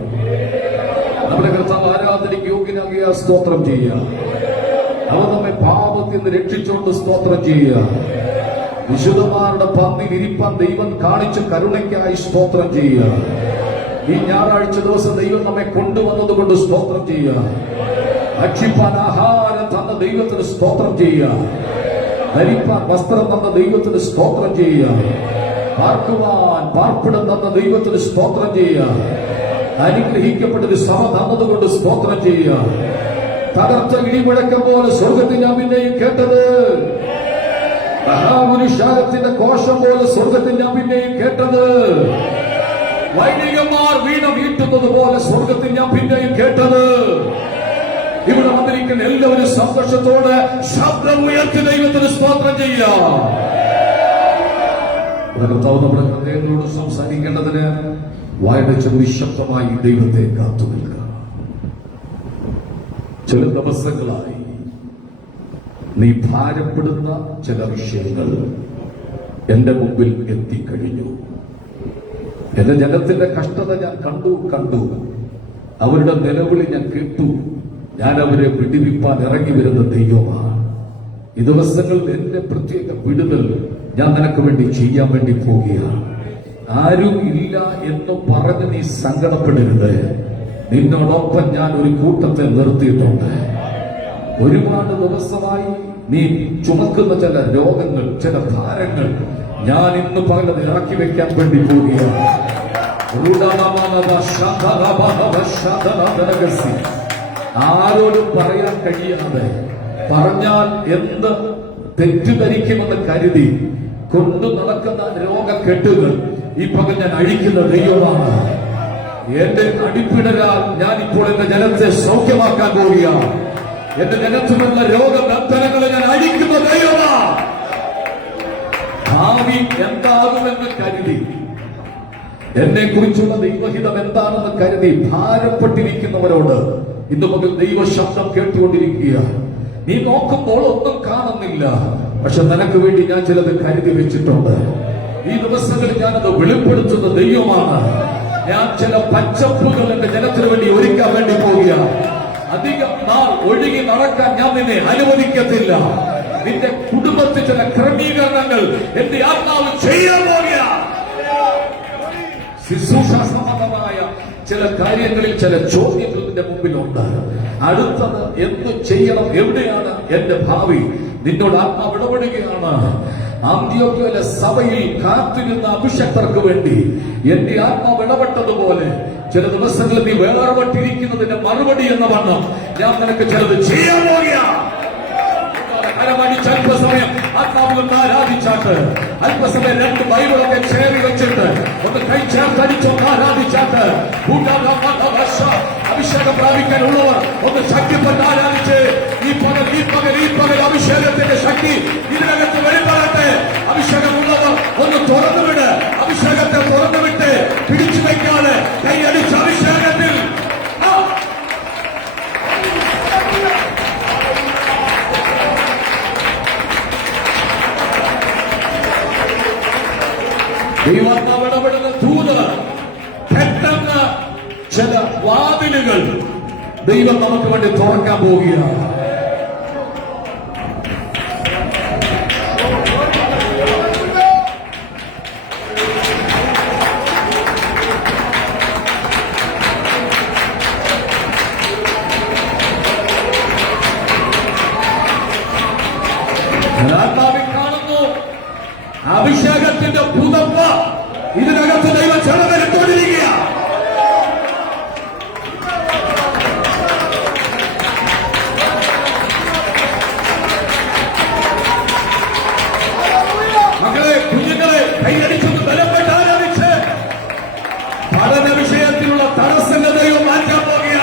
നമ്മുടെ കർത്താവ് ആരാധനയ്ക്ക് യോഗ്യനാകിയ സ്തോത്രം ചെയ്യുക. അവൻ നമ്മെ പാപത്തിൽ നിന്ന് രക്ഷിച്ചുകൊണ്ട് സ്തോത്രം ചെയ്യുക. വിശുദ്ധന്മാരുടെ പന്തി വിരിപ്പാൻ ദൈവം കാണിച്ച കരുണയ്ക്കായി സ്തോത്രം ചെയ്യുക. ഈ ഞായറാഴ്ച ദിവസം ദൈവം നമ്മെ കൊണ്ടുവന്നത് കൊണ്ട് സ്തോത്രം ചെയ്യുക. ഭക്ഷിപ്പാൻ ആഹാരം തന്ന ദൈവത്തിന് സ്തോത്രം ചെയ്യുക. ധരിപ്പാൻ വസ്ത്രം തന്ന ദൈവത്തിന് സ്തോത്രം ചെയ്യുക. പാർക്കുവാൻ പാർപ്പിടം തന്ന ദൈവത്തിന് സ്തോത്രം ചെയ്യുക. അനുഗ്രഹിക്കപ്പെട്ടൊരു സഭ തന്നതുകൊണ്ട് സ്തോത്രം ചെയ്യുക. തകർച്ച ഇടിമുഴക്കം പോലെ സ്വർഗത്തിൽ ഞാൻ പിന്നെയും കേട്ടത്, മഹാപുരുഷാരത്തിന്റെ കോശം പോലെ സ്വർഗത്തിൽ ഞാൻ പിന്നെയും കേട്ടത്, വൈദികന്മാർ വീണ വീട്ടുന്നത് പോലെ സ്വർഗത്തിൽ ഞാൻ പിന്നെയും കേട്ടത്. ഇവിടെ വന്നിരിക്കുന്ന എല്ലാവരും സന്തോഷത്തോടെ ശബ്ദം ഉയർത്തി ദൈവത്തിന് സ്തോത്രം ചെയ്യാം. കർത്താവ് നമ്മുടെ ഹൃദയങ്ങളോട് സംസാരിക്കേണ്ടതിന് വായടച്ച് നിശബ്ദമായി ദൈവത്തെ കാത്തു നിൽക്കുക. ചില ദിവസങ്ങളായി നീ ഭാരപ്പെടുന്ന ചില വിഷയങ്ങൾ എന്റെ മുമ്പിൽ എത്തിക്കഴിഞ്ഞു. എന്റെ ജനത്തിന്റെ കഷ്ടത ഞാൻ കണ്ടു. അവരുടെ നിലവിളി ഞാൻ കേട്ടു. ഞാൻ അവരെ വിടുവിപ്പാൻ ഇറങ്ങി വരുന്ന ദൈവമാണ്. ഈ ദിവസങ്ങളിൽ എന്റെ പ്രത്യേക വിടുതൽ ഞാൻ നിനക്ക് വേണ്ടി ചെയ്യാൻ വേണ്ടി പോവുകയാണ്. ആരും ഇല്ല എന്ന് പറഞ്ഞ് നീ സങ്കടപ്പെടരുത്. നിന്നോടൊപ്പം ഞാൻ ഒരു കൂട്ടത്തെ നിർത്തിയിട്ടുണ്ട്. ഒരുപാട് ദിവസമായി നീ ചുമക്കുന്ന ചില രോഗങ്ങൾ, ചില ഭാരങ്ങൾ ഞാൻ ഇന്ന് പറഞ്ഞത് ഇറക്കി വെക്കാൻ വേണ്ടി പോവുകയാണ്. ആരോടും പറയാൻ കഴിയാതെ, പറഞ്ഞാൽ എന്ത് തെറ്റിദ്ധരിക്കുമെന്ന് കരുതി കൊണ്ടു നടക്കുന്ന രോഗക്കെട്ടുകൾ ഈ പകൽ ഞാൻ അഴിക്കുന്ന ദൈവമാണ്. എന്റെ അടിപ്പിടരാൽ ഞാൻ ഇപ്പോൾ എന്റെ ജനത്തെ സൗഖ്യമാക്കാൻ പോവുകയാണ്. എന്റെ ജനത്തിലുള്ള രോഗബന്ധനങ്ങളെ ഞാൻ അഴിക്കുന്ന ദൈവമാണ്. ഭാവി എന്താകുമെന്ന് കരുതി, എന്നെ കുറിച്ചുള്ള ദൈവഹിതം എന്താണെന്ന് കരുതി ഭാരപ്പെട്ടിരിക്കുന്നവരോട് ഇന്ന് മുതൽ ദൈവ ശബ്ദം കേട്ടുകൊണ്ടിരിക്കുക. നീ നോക്കുമ്പോൾ ഒന്നും കാണുന്നില്ല, പക്ഷെ നിനക്ക് വേണ്ടി ഞാൻ ചിലത് കരുതി വെച്ചിട്ടുണ്ട്. ഈ ദിവസങ്ങളിൽ ഞാനത് വെളിപ്പെടുത്തുന്ന ദൈവമാണ്. ഞാൻ ചില പച്ചപ്പുകൾ എന്റെ ജനത്തിന് വേണ്ടി ഒരുക്കാൻ വേണ്ടി പോവുകയാണ്. അധികം നാൾ ഒഴുകി നടക്കാൻ ഞാൻ നിന്നെ അനുവദിക്കത്തില്ല. നിന്റെ കുടുംബത്തിൽ ചില ക്രമീകരണങ്ങൾ എന്റെ ആത്മാവ് ചെയ്യാൻ പോവുകയാണ്. ശുശ്രൂഷ സംബന്ധമായ ചില കാര്യങ്ങളിൽ ചില ചോദ്യങ്ങൾ നിന്റെ മുമ്പിലുണ്ട്. അടുത്തത് എന്തു ചെയ്യണം? എവിടെയാണ് എന്റെ ഭാവി? നിന്നോട് ആത്മാവ് ഇടപെടുകയാണ്. അന്ത്യോക്യയിലെ സഭയിൽ കാത്തിരുന്ന അഭിഷക്തർക്ക് വേണ്ടി എന്റെ ആത്മാവ് ഇടപെട്ടതുപോലെ ചില ദിവസങ്ങളിൽ നീ വേർപെട്ടിരിക്കുന്നതിന്റെ മറുപടി എന്ന വണ്ണം ഞാൻ നിനക്ക് ചിലത് ചെയ്യാൻ പോവുകയാണ്. അല്പസമയം ആത്മാവിൽ ആരാധിച്ചാട്ട്, അല്പസമയം 2 ബൈബിളൊക്കെ ചേറി വെച്ചിട്ട് ഒന്ന് കൈ ചേർത്തടിച്ചൊന്ന് ആരാധിച്ചാട്ട്, അഭിഷേകം പ്രാപിക്കാനുള്ളവർ ഒന്ന് ശക്തിപ്പെട്ട് ആരാധിച്ച് ഈ പകൽ അഭിഷേകത്തിന്റെ ശക്തി ഇതിനകത്ത് വെളിപ്പെടട്ടെ. അഭിഷേകമുള്ളവർ ഒന്ന് തുറന്നുവിട്. അഭിഷേകത്തെ തുറന്നുവിട്ട് പിടിച്ചു വയ്ക്കാതെ കൈയടിച്ച് അഭിഷേകത്തിൽ ദൈവാത്മാവ് ഇടപെടുന്ന ദൂതർ പെട്ടെന്ന് ചില വാതിലുകൾ ദൈവം നമുക്ക് വേണ്ടി തുറക്കാൻ പോവുകയാണ്. ആത്മാവിൽ കാണുന്നു അഭിഷേകത്തിന്റെ പുതപ്പ് ഇതിനകത്ത് ദൈവം ചെറുവരുത്തോണ്ടിരിക്കുക. മക്കളെ, കുഞ്ഞുങ്ങളെ, കൈയടിച്ചൊന്ന് ബലപ്പെട്ട് ആരാധിച്ച് പഠന വിഷയത്തിലുള്ള തടസ്സങ്ങൾ ദൈവം മാറ്റാൻ പോകുക.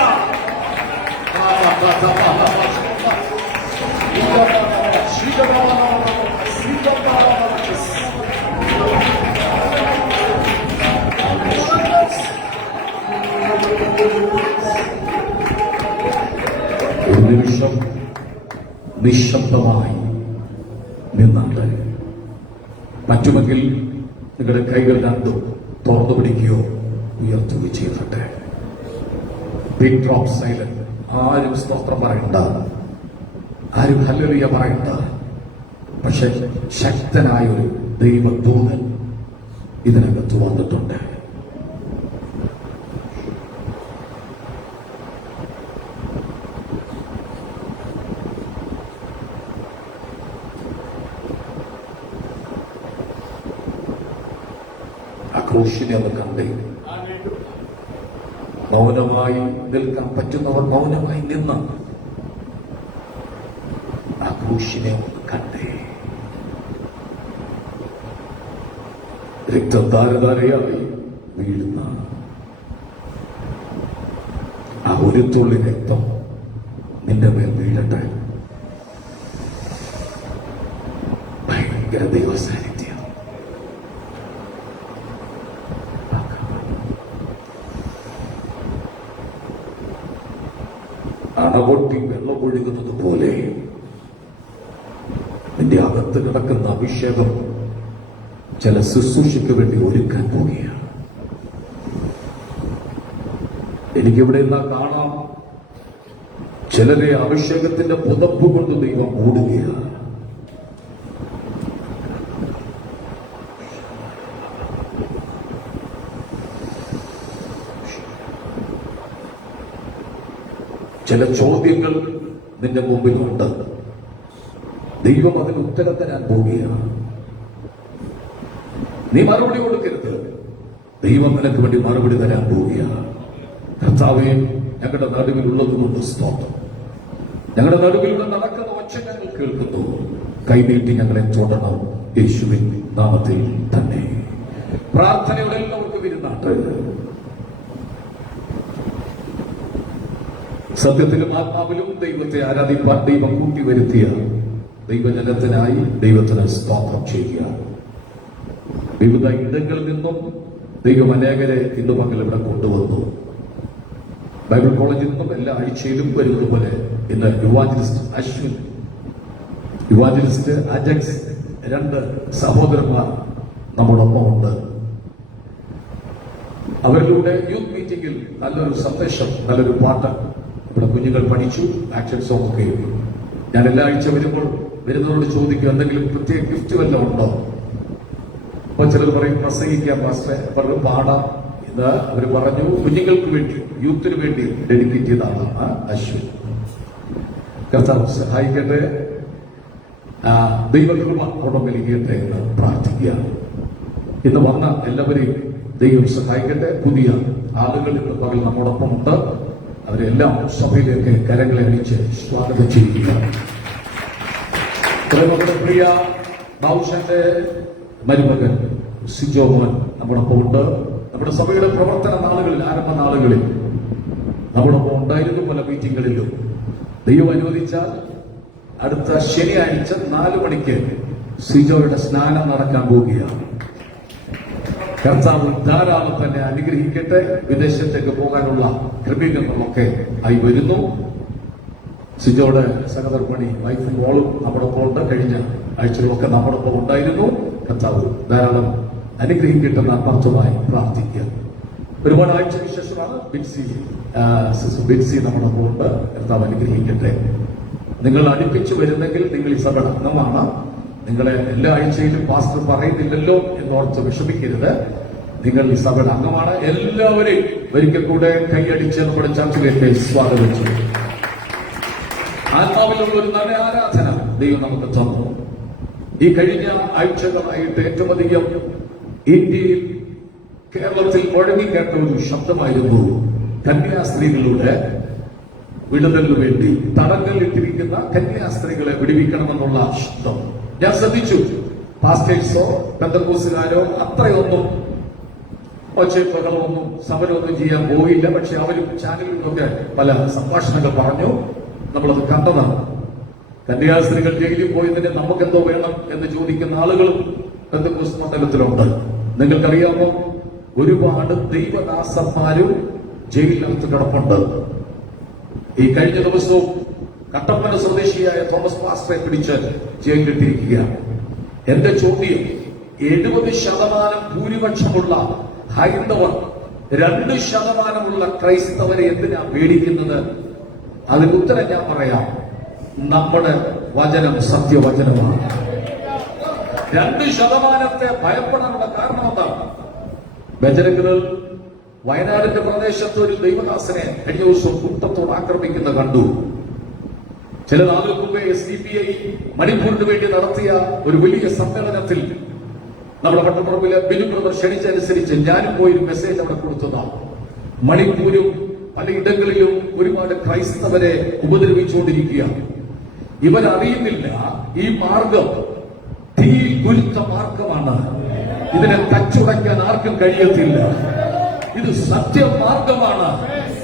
ഒരു നിമിഷം നിശബ്ദമായി നിന്നാണ്. പറ്റുമെങ്കിൽ നിങ്ങളുടെ കൈകൾ രണ്ടും തുറന്നു പിടിക്കുകയോ ഉയർത്തുകയോ ചെയ്തിട്ട് പിൻ ഡ്രോപ്പ് സൈലന്റ്. ആരും സ്തോത്രം പറയണ്ട, ആരും ഹല്ലേലൂയ പറയണ്ട. പക്ഷെ ശക്തനായൊരു ദൈവദൂതൻ ഇതിനകത്ത് വന്നിട്ടുണ്ട്. ആ ക്രൂശിനെ ഒന്ന് കണ്ടേ. മൗനമായി നിൽക്കാൻ പറ്റുന്നവർ മൗനമായി നിന്ന് ആ ക്രൂശിനെ ഒന്ന് കണ്ടേ. രക്തം ധാരധാരയായി വീഴുന്ന ആ ഒരു തുള്ളി രക്തം നിന്റെ മേൽ വീഴട്ടെ. ഭയങ്കര ദൈവസാന്നിധ്യം. അണപൊട്ടി വെള്ളം ഒഴുകുന്നത് പോലെ നിന്റെ അകത്ത് കിടക്കുന്ന അഭിഷേകം ചില ശുശ്രൂഷയ്ക്ക് വേണ്ടി ഒരുക്കാൻ പോവുകയാണ്. എനിക്കിവിടെ എന്നാ കാണാം, ചിലരെ അഭിഷേകത്തിന്റെ പുതപ്പ് കൊണ്ട് ദൈവം മൂടുകയാണ്. ചില ചോദ്യങ്ങൾ നിന്റെ മുമ്പിലുണ്ട്. ദൈവം അതിന് ഉത്തരം തരാൻ പോവുകയാണ്. നീ മറുപടി കൊടുക്കരുത്. ദൈവം നിനക്ക് വേണ്ടി മറുപടി തരാൻ പോവുകയാണ്. കർത്താവേ, ഞങ്ങളുടെ നടുവിലുള്ളതുകൊണ്ട് സ്തോത്രം. ഞങ്ങളുടെ നടുവിലൂടെ നടക്കുന്ന ഒച്ച ഞങ്ങൾ കേൾക്കുന്നു. കൈനീട്ടി ഞങ്ങളെ തൊടണം, യേശുവിൻ നാമത്തിൽ തന്നെ. പ്രാർത്ഥനയുടെ എല്ലാവർക്കും ഇരുന്നാട്ട്. സത്യത്തിലും ആത്മാവിലും ദൈവത്തെ ആരാധിപ്പാൻ ദൈവം കൂട്ടിവരുത്തിയ ദൈവജനത്തിനായി ദൈവത്തിന് സ്തോത്രം ചെയ്യുക. വിവിധ ഇടങ്ങളിൽ നിന്നും ദൈവം അനേകരെ ഇന്ന് പകൽ ഇവിടെ കൊണ്ടുവന്നു. ബൈബിൾ കോളേജിൽ നിന്നും എല്ലാ ആഴ്ചയിലും വരുന്നത് പോലെ ഇന്ന് യുവാഞ്ചലിസ്റ്റ് അശ്വിൻ, യുവാഞ്ചലിസ്റ്റ് അജക്സ്, 2 സഹോദരന്മാർ നമ്മോടൊപ്പം ഉണ്ട്. അവരിലൂടെ യൂത്ത് മീറ്റിംഗിൽ നല്ലൊരു സന്ദേശം, നല്ലൊരു പാട്ട് ഇവിടെ കുഞ്ഞുങ്ങൾ പഠിച്ചു. ആക്ഷൻ സോങ് ഒക്കെ ഞാൻ എല്ലാ ആഴ്ച വരുന്നവരോട് ചോദിക്കും, എന്തെങ്കിലും പ്രത്യേക ഗിഫ്റ്റ് വല്ലതും ഉണ്ടോ? അപ്പൊ ചിലർ പറയും പ്രസംഗിക്കാം പാസ്റ്ററെ, പറഞ്ഞു പാടാം. ഇത് അവർ പറഞ്ഞു കുഞ്ഞുങ്ങൾക്ക് വേണ്ടി, യൂത്തിന് വേണ്ടി ഡെഡിക്കേറ്റ് ചെയ്ത ആളാണ് അശ്വിൻ. കർത്താവ് സഹായിക്കട്ടെ, ദൈവകൃപ അവിടെ നൽകിയട്ടെ എന്ന് പ്രാർത്ഥിക്കുകയാണ്. ഇന്ന് വന്ന എല്ലാവരെയും ദൈവം സഹായിക്കട്ടെ. പുതിയ ആളുകൾ ഇന്ന് പകൽ നമ്മോടൊപ്പം ഉണ്ട്. അവരെല്ലാം സഭയിലേക്ക് കരങ്ങളെ അണിച്ച് സ്വാഗതം ചെയ്യുക. നമ്മുടെ പ്രിയ ബാബുഷന്റെ മരുമകൻ സിജോ മോൻ നമ്മോടൊപ്പം ഉണ്ട്. നമ്മുടെ സഭയുടെ പ്രവർത്തന നാളുകളിൽ, ആരംഭ നാളുകളിൽ നമ്മോടൊപ്പം ഉണ്ടായിരുന്നു. പല മീറ്റിങ്ങുകളിലും ദൈവം അനുവദിച്ചാൽ അടുത്ത ശനിയാഴ്ച 4 മണിക്ക് സിജോയുടെ സ്നാനം നടക്കാൻ പോവുകയാണ്. കർത്താവ് ധാരാളം തന്നെ അനുഗ്രഹിക്കട്ടെ. വിദേശത്തേക്ക് പോകാനുള്ള ക്രമീകരണങ്ങളൊക്കെ ആയി വരുന്നു. സിജോയുടെ സഹധർമ്മിണി വൈഫും മോളും നമ്മോടൊപ്പം ഉണ്ട്. കഴിഞ്ഞ ആഴ്ചകളൊക്കെ നമ്മോടൊപ്പം ഉണ്ടായിരുന്നു. കർത്താവ് ധാരാളം അനുഗ്രഹിക്കട്ടെന്ന് ആത്മാർത്ഥമായി പ്രാർത്ഥിക്കുക. ഒരുപാട് ആഴ്ചയ്ക്ക് ശേഷമാണ് ബിൻസി നമ്മോടൊപ്പം ഉണ്ട്. കർത്താവ് അനുഗ്രഹിക്കട്ടെ. നിങ്ങൾ അടുപ്പിച്ചു വരുന്നെങ്കിൽ നിങ്ങൾ ഈ സഭ അംഗമാണ്. നിങ്ങളെ എല്ലാ ആഴ്ചയിലും പാസ്റ്റർ പറയുന്നില്ലല്ലോ എന്നോർത്ത് വിഷമിക്കരുത്. നിങ്ങൾ ഈ സഭയുടെ അംഗമാണ്. എല്ലാവരെയും ഒരിക്കൽ കൂടെ കൈയടിച്ച് നമ്മുടെ ചർച്ചിലേക്ക് സ്വാഗതം ചെയ്യും. ആത്മാവിലുള്ള ഒരു നല്ല ആരാധന ദൈവം നമുക്ക് തന്നു. ഈ കഴിഞ്ഞ ആഴ്ചകളായിട്ട് ഏറ്റവും അധികം ഇന്ത്യയിൽ, കേരളത്തിൽ മുഴങ്ങിക്കേട്ട ഒരു ശബ്ദമായിരുന്നു കന്യാസ്ത്രീകളുടെ വിടുതലിനു വേണ്ടി തടങ്കലിട്ടിരിക്കുന്ന കന്യാസ്ത്രീകളെ വിടുവിക്കണമെന്നുള്ള ശബ്ദം. ഞാൻ ശ്രദ്ധിച്ചു, പാസ്റ്റേഴ്സോ പെന്തക്കോസ്തുകാരോ അത്രയൊന്നും ഒച്ചപ്പകളൊന്നും സമരമൊന്നും ചെയ്യാൻ പോയില്ല. പക്ഷെ അവരും ചാനലിലൊക്കെ പല സംഭാഷണങ്ങൾ പറഞ്ഞു. നമ്മളത് കണ്ടതാണ്. കന്യാസ്ത്രീകൾ ജയിലിൽ പോയതിന് നമുക്കെന്തോ വേണം എന്ന് ചോദിക്കുന്ന ആളുകളും പെന്തക്കോസ്ത് മണ്ഡലത്തിലുണ്ട്. നിങ്ങൾക്കറിയാമോ, ഒരുപാട് ദൈവദാസന്മാരും ജയിലിനകത്ത് കിടപ്പുണ്ട്. ഈ കഴിഞ്ഞ ദിവസവും കട്ടപ്പന സ്വദേശിയായ തോമസ് പാസ്റ്ററെ പിടിച്ച് ജയിലിലിട്ടിരിക്കുകയാണ്. എന്റെ ചോദ്യം, 70% ഭൂരിപക്ഷമുള്ള ഹൈന്ദവർ 2% ക്രൈസ്തവരെ എന്തിനാ പേടിക്കുന്നത്? അതിന് ഉത്തരം ഞാൻ പറയാം. നമ്മുടെ വചനം സത്യവചനമാണ്. 2% ഭയപ്പെടാനുള്ള കാരണം എന്താണ്? ബജരംഗിൽ വയനാടിന്റെ പ്രദേശത്ത് ഒരു ദൈവദാസനെ കഴിഞ്ഞ ദിവസം കൂട്ടത്തോട് ആക്രമിക്കുന്ന കണ്ടു. ചില നാളുകൾക്ക് മുമ്പേ SDPI മണിപ്പൂരിന് വേണ്ടി നടത്തിയ ഒരു വലിയ സമ്മേളനത്തിൽ നമ്മുടെ പട്ടപ്പുറമ്പിലെ ബിനു ബ്രദർ ക്ഷണിച്ചനുസരിച്ച് ഞാനും പോയി ഒരു മെസ്സേജ് അവിടെ കൊടുത്തതാണ്. മണിപ്പൂരും പലയിടങ്ങളിലും ഒരുപാട് ക്രൈസ്തവരെ ഉപദ്രവിച്ചുകൊണ്ടിരിക്കുകയാണ്. ഇവരറിയുന്നില്ല ഈ മാർഗം തീ കുരുത്ത മാർഗമാണ്. ഇതിനെ തച്ചുടയ്ക്കാൻ ആർക്കും കഴിയത്തില്ല. ഇത് സത്യമാർഗമാണ്.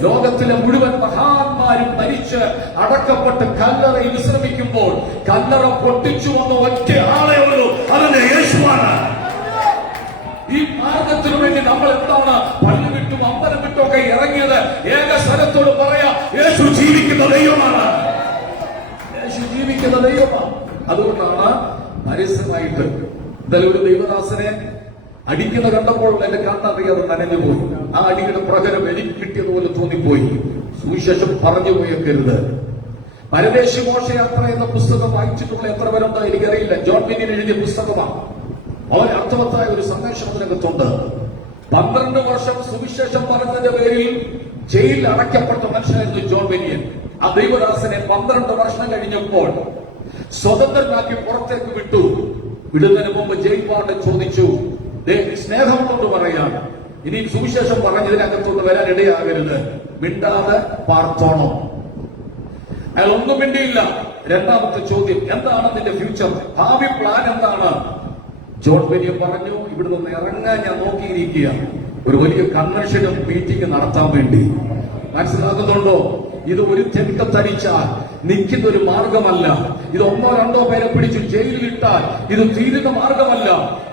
ലോകത്തിലെ മുഴുവൻ മഹാന്മാരും മരിച്ച് അടക്കപ്പെട്ട് കല്ലറയിൽ വിശ്രമിക്കുമ്പോൾ കല്ലറ പൊട്ടിച്ചു വന്ന ഒറ്റ ആളെ ഉള്ളൂ, അതിന് യേശുവാണ്. ഈ മാർഗത്തിനു വേണ്ടി നമ്മൾ എന്താണ് പള്ളി വിട്ടും അമ്പലം വിട്ടും ഒക്കെ ഇറങ്ങിയത്? ഏക സ്വരത്തോട് പറയാം, യേശു ജീവിക്കുന്ന ദൈവമാണ്. യേശു ജീവിക്കുന്ന ദൈവമാണ്. അതുകൊണ്ടാണ് പരസ്യമായിട്ട് ഇന്നലെ ഒരു ദൈവദാസനെ അടിക്കുന്ന കണ്ടപ്പോൾ എന്റെ കണ്ണറിയാതെ നനഞ്ഞു പോയി. ആ അടിയുടെ പ്രകരം എനിക്ക് കിട്ടിയതുപോലെ തോന്നിപ്പോയി. സുവിശേഷം പറഞ്ഞു പോയേക്കരുത്. പരദേശി മോക്ഷയാത്ര എന്ന പുസ്തകം വായിച്ചിട്ടുള്ള എത്ര പേരുണ്ടോ എനിക്കറിയില്ല. ജോൺ ബെന്യൻ എഴുതിയ പുസ്തകമാണ്. വളരെ അർത്ഥവത്തായ ഒരു സന്ദേശം അതിനകത്തുണ്ട്. 12 വർഷം സുവിശേഷം പറഞ്ഞതിന്റെ പേരിൽ ജയിലിൽ അടയ്ക്കപ്പെട്ട മനുഷ്യനായിരുന്നു ജോൺ ബെന്യൻ. ആ ദൈവദാസനെ 12 വർഷം കഴിഞ്ഞപ്പോൾ സ്വതന്ത്രനാക്കി പുറത്തേക്ക് വിട്ടു. വിടുന്നതിന് മുമ്പ് ജയിൽ വാർഡൻ ചോദിച്ചു, സ്നേഹം കൊണ്ട് പറയാണ്, ഇനി സുവിശേഷം പറഞ്ഞതിനകത്തോട്ട് വരാൻ ഇടയാകരുത്, മിണ്ടാതെ പാർത്തോണം. അയാൾ ഒന്നും മിണ്ടിയില്ല. രണ്ടാമത്തെ ചോദ്യം, എന്താണ് നിന്റെ ഫ്യൂച്ചർ, ഭാവി പ്ലാൻ എന്താണ്? ജോൺ ബെന്യൻ പറഞ്ഞു, ഇവിടെ നിന്ന് ഇറങ്ങാൻ ഞാൻ നോക്കിയിരിക്കുക, ഒരു വലിയ കൺവെൻഷനും മീറ്റിംഗ് നടത്താൻ വേണ്ടി. മനസ്സിലാക്കുന്നുണ്ടോ? ഇത് ഒരു തെക്കത്തടിച്ചാൽ നിൽക്കുന്ന ഒരു മാർഗമല്ല. ഇത് 1-2 പേരെ പിടിച്ച് ജയിലിലിട്ടാൽ ഇത് തീരുന്ന മാർഗമല്ല.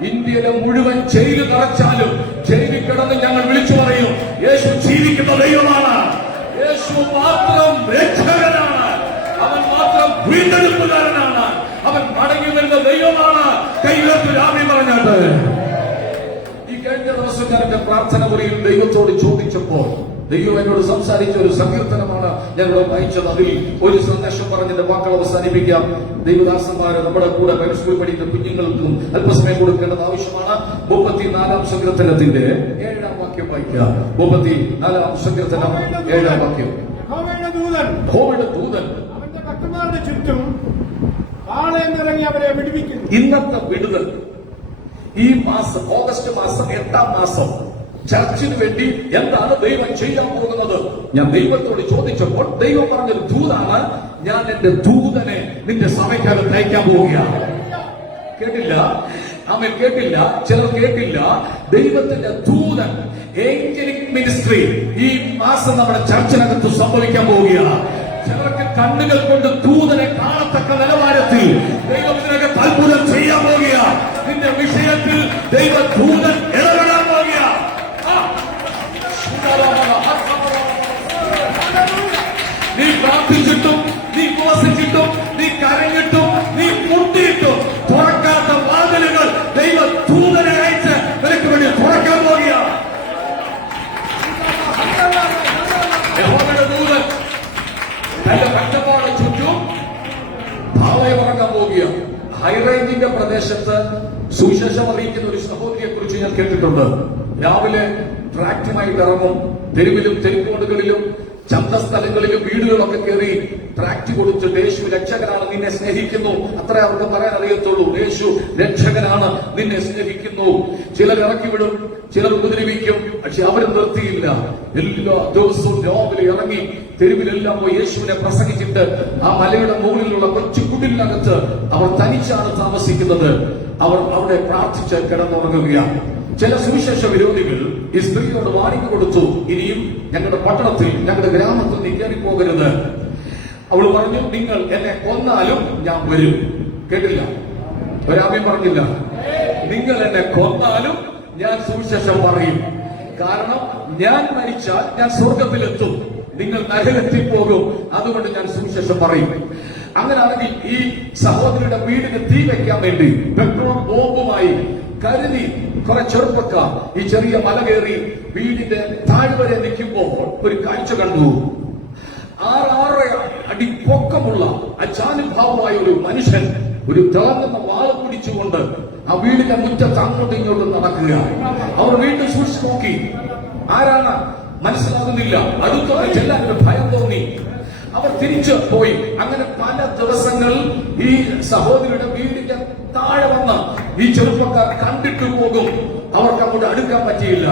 ഇന്ത്യയിലെ മുഴുവൻ ജയിൽ നിറച്ചാലും ജയിലിൽ കിടന്ന് ഞങ്ങൾ വിളിച്ചു പറയും, യേശു ജീവിക്കുന്ന ദൈവമാണ്. യേശു മാത്രം രക്ഷകനാണ്, അവൻ മാത്രം വീണ്ടെടുപ്പുകാരനാണ്, അവൻ മടങ്ങി വരുന്ന ദൈവമാണ്. കൈകൾക്ക് രാമി പറഞ്ഞത്. ഈ കഴിഞ്ഞ ദിവസം ഞാൻ എന്റെ പ്രാർത്ഥന മുറിയിൽ ദൈവത്തോട് ചോദിച്ചപ്പോൾ ദൈവം എന്നോട് സംസാരിച്ച ഒരു സങ്കീർത്തനമാണ് ഞാനിവിടെ വായിച്ചത്. അതിൽ ഒരു സന്ദേശം പറഞ്ഞതിന്റെ വാക്കുകൾ അവസാനിപ്പിക്കാം. ദൈവദാസന്മാര് നമ്മുടെ കൂടെ ബൈബിൾ സ്കൂളിൽ പഠിക്കുന്ന കുഞ്ഞുങ്ങൾക്കും അല്പസമയം കൊടുക്കേണ്ടത് ആവശ്യമാണ്. 34 സങ്കീർത്തനത്തിന്റെ 7-ാം വാക്യം വായിക്കാം. 34-ാം സങ്കീർത്തനം 7-ാം വാക്യം. യഹോവയുടെ ദൂതൻ അവന്റെ ഭക്തന്മാരുടെ ചുറ്റും ആളെന്നിറങ്ങി അവരെ വിടുവിക്കുന്നു. ഇന്നത്തെ വിടുതൽ ഈ മാസം ഓഗസ്റ്റ് മാസം 8-ാം മാസം ചർച്ചിന് വേണ്ടി എന്താണ് ദൈവം ചെയ്യാൻ പോകുന്നത്? ഞാൻ ദൈവത്തോട് ചോദിച്ചപ്പോൾ ദൈവം പറഞ്ഞൊരു ദൂതാണ്, ഞാൻ എന്റെ ദൂതനെ നിന്റെ സഭയ്ക്കകത്ത് അയക്കാൻ പോവുകയാണ്. കേട്ടില്ല? അവൻ കേട്ടില്ല, ചിലർ കേട്ടില്ല. ദൈവത്തിന്റെ ദൂതൻ ഏഞ്ചലിക് മിനിസ്ട്രി ഈ മാസം നമ്മുടെ ചർച്ചിനകത്ത് സംഭവിക്കാൻ പോവുകയാണ്. ചിലർക്ക് കണ്ണുകൾ കൊണ്ട് ദൂതനെ കാണത്തക്ക നിലവാരത്തിൽ ദൈവത്തിനകത്ത് അത്ഭുതം ചെയ്യാൻ പോവുകയാണ്. നിന്റെ വിഷയത്തിൽ ദൈവ ദൂതൻ ഇടപെടാൻ പോവുകയാണ്. നീ പ്രാർത്ഥിച്ചിട്ടും, നീ ഉപവസിച്ചിട്ടും, നീ കരഞ്ഞിട്ടും, നീ മുട്ടിയിട്ടും തുറക്കാത്ത വാതിലുകൾ ദൈവ ദൂതനെ അയച്ച് നിനക്ക് വേണ്ടി തുറക്കാൻ പോവുകയാണ്. യഹോവയുടെ ദൂതൻ തന്റെ കഷ്ടപ്പാട് ചുറ്റും ഭാവം ഇറങ്ങാൻ പോവുകയാണ്. ഹൈറേഞ്ചിന്റെ പ്രദേശത്ത് സുവിശേഷം അറിയിക്കുന്ന ഒരു സഹോദരിയെ കുറിച്ച് ഞാൻ കേട്ടിട്ടുണ്ട്. രാവിലെ ട്രാക്റ്റുമായിട്ട് ഇറങ്ങും. തെരുവിലും തെരുക്കോടുകളിലും ചന്തസ്ഥലങ്ങളിലും വീടുകളൊക്കെ കയറി ട്രാക്ട് കൊടുത്തിട്ട് യേശു രക്ഷകനാണ്, നിന്നെ സ്നേഹിക്കുന്നു, അത്ര അവർക്ക് പറയാൻ അറിയത്തുള്ളൂ. യേശു രക്ഷകനാണ്, നിന്നെ സ്നേഹിക്കുന്നു. ചിലർ ഇറക്കി വിടും, ചിലർ ഉപദ്രവിക്കും. പക്ഷെ അവർ നിർത്തിയില്ല. എല്ലാ ദിവസവും രാവിലെ ഇറങ്ങി തെരുവിലെല്ലാം പോയി യേശുവിനെ പ്രസംഗിച്ചിട്ട് ആ മലയുടെ മുകളിലുള്ള കൊച്ചു കുടിലിനകത്ത് അവർ തനിച്ചാണ് താമസിക്കുന്നത്. അവർ അവിടെ പ്രാർത്ഥിച്ച് കിടന്നുറങ്ങുകയാണ്. ചില സുവിശേഷ വിരോധികൾ ഈ സ്ത്രീയോട് വാണിംഗ് കൊടുത്തു, ഇനിയും ഞങ്ങളുടെ പട്ടണത്തിൽ, ഞങ്ങളുടെ ഗ്രാമത്തിൽ നീ കയറിപ്പോകരുത്. അവൾ പറഞ്ഞു, നിങ്ങൾ എന്നെ കൊന്നാലും ഞാൻ വരും. കേട്ടില്ല? ഒരാമയും പറഞ്ഞില്ല. നിങ്ങൾ എന്നെ കൊന്നാലും ഞാൻ സുവിശേഷം പറയും. കാരണം ഞാൻ മരിച്ചാൽ ഞാൻ സ്വർഗത്തിലെത്തും, നിങ്ങൾ നരകത്തിൽ പോകും. അതുകൊണ്ട് ഞാൻ സുവിശേഷം പറയും. അങ്ങനെയാണെങ്കിൽ ഈ സഹോദരിയുടെ വീടിന് തീ വയ്ക്കാൻ വേണ്ടി പെട്രോൾ ബോംബുമായി കരുതി കുറെ ചെറുപ്പക്കാർ ഈ ചെറിയ മല കയറി വീടിന്റെ താഴ്വരെ നിൽക്കുമ്പോൾ ഒരു കാഴ്ച കണ്ടു. 6 അടി പൊക്കമുള്ള അജാനുഭാവമായ ഒരു മനുഷ്യൻ ഒരു തിളങ്ങുന്ന വാള് പിടിച്ചുകൊണ്ട് ആ വീടിന്റെ മുറ്റത്ത് അങ്ങോട്ടും ഇങ്ങോട്ടും നടക്കുക. അവർ വീണ്ടും സൂക്ഷിച്ചു നോക്കി, ആരാണ് മനസ്സിലാകുന്നില്ല. അടുത്തൊക്കെ ചെല്ലാൻ ഒരു ഭയം തോന്നി. അവർ തിരിച്ചു പോയി. അങ്ങനെ പല ദിവസങ്ങൾ ഈ സഹോദരിയുടെ വീടിന്റെ താഴെ വന്ന് ഈ ചെറുപ്പക്കാർ കണ്ടിട്ട് പോകും. അവർക്ക് അങ്ങോട്ട് അടുക്കാൻ പറ്റിയില്ല.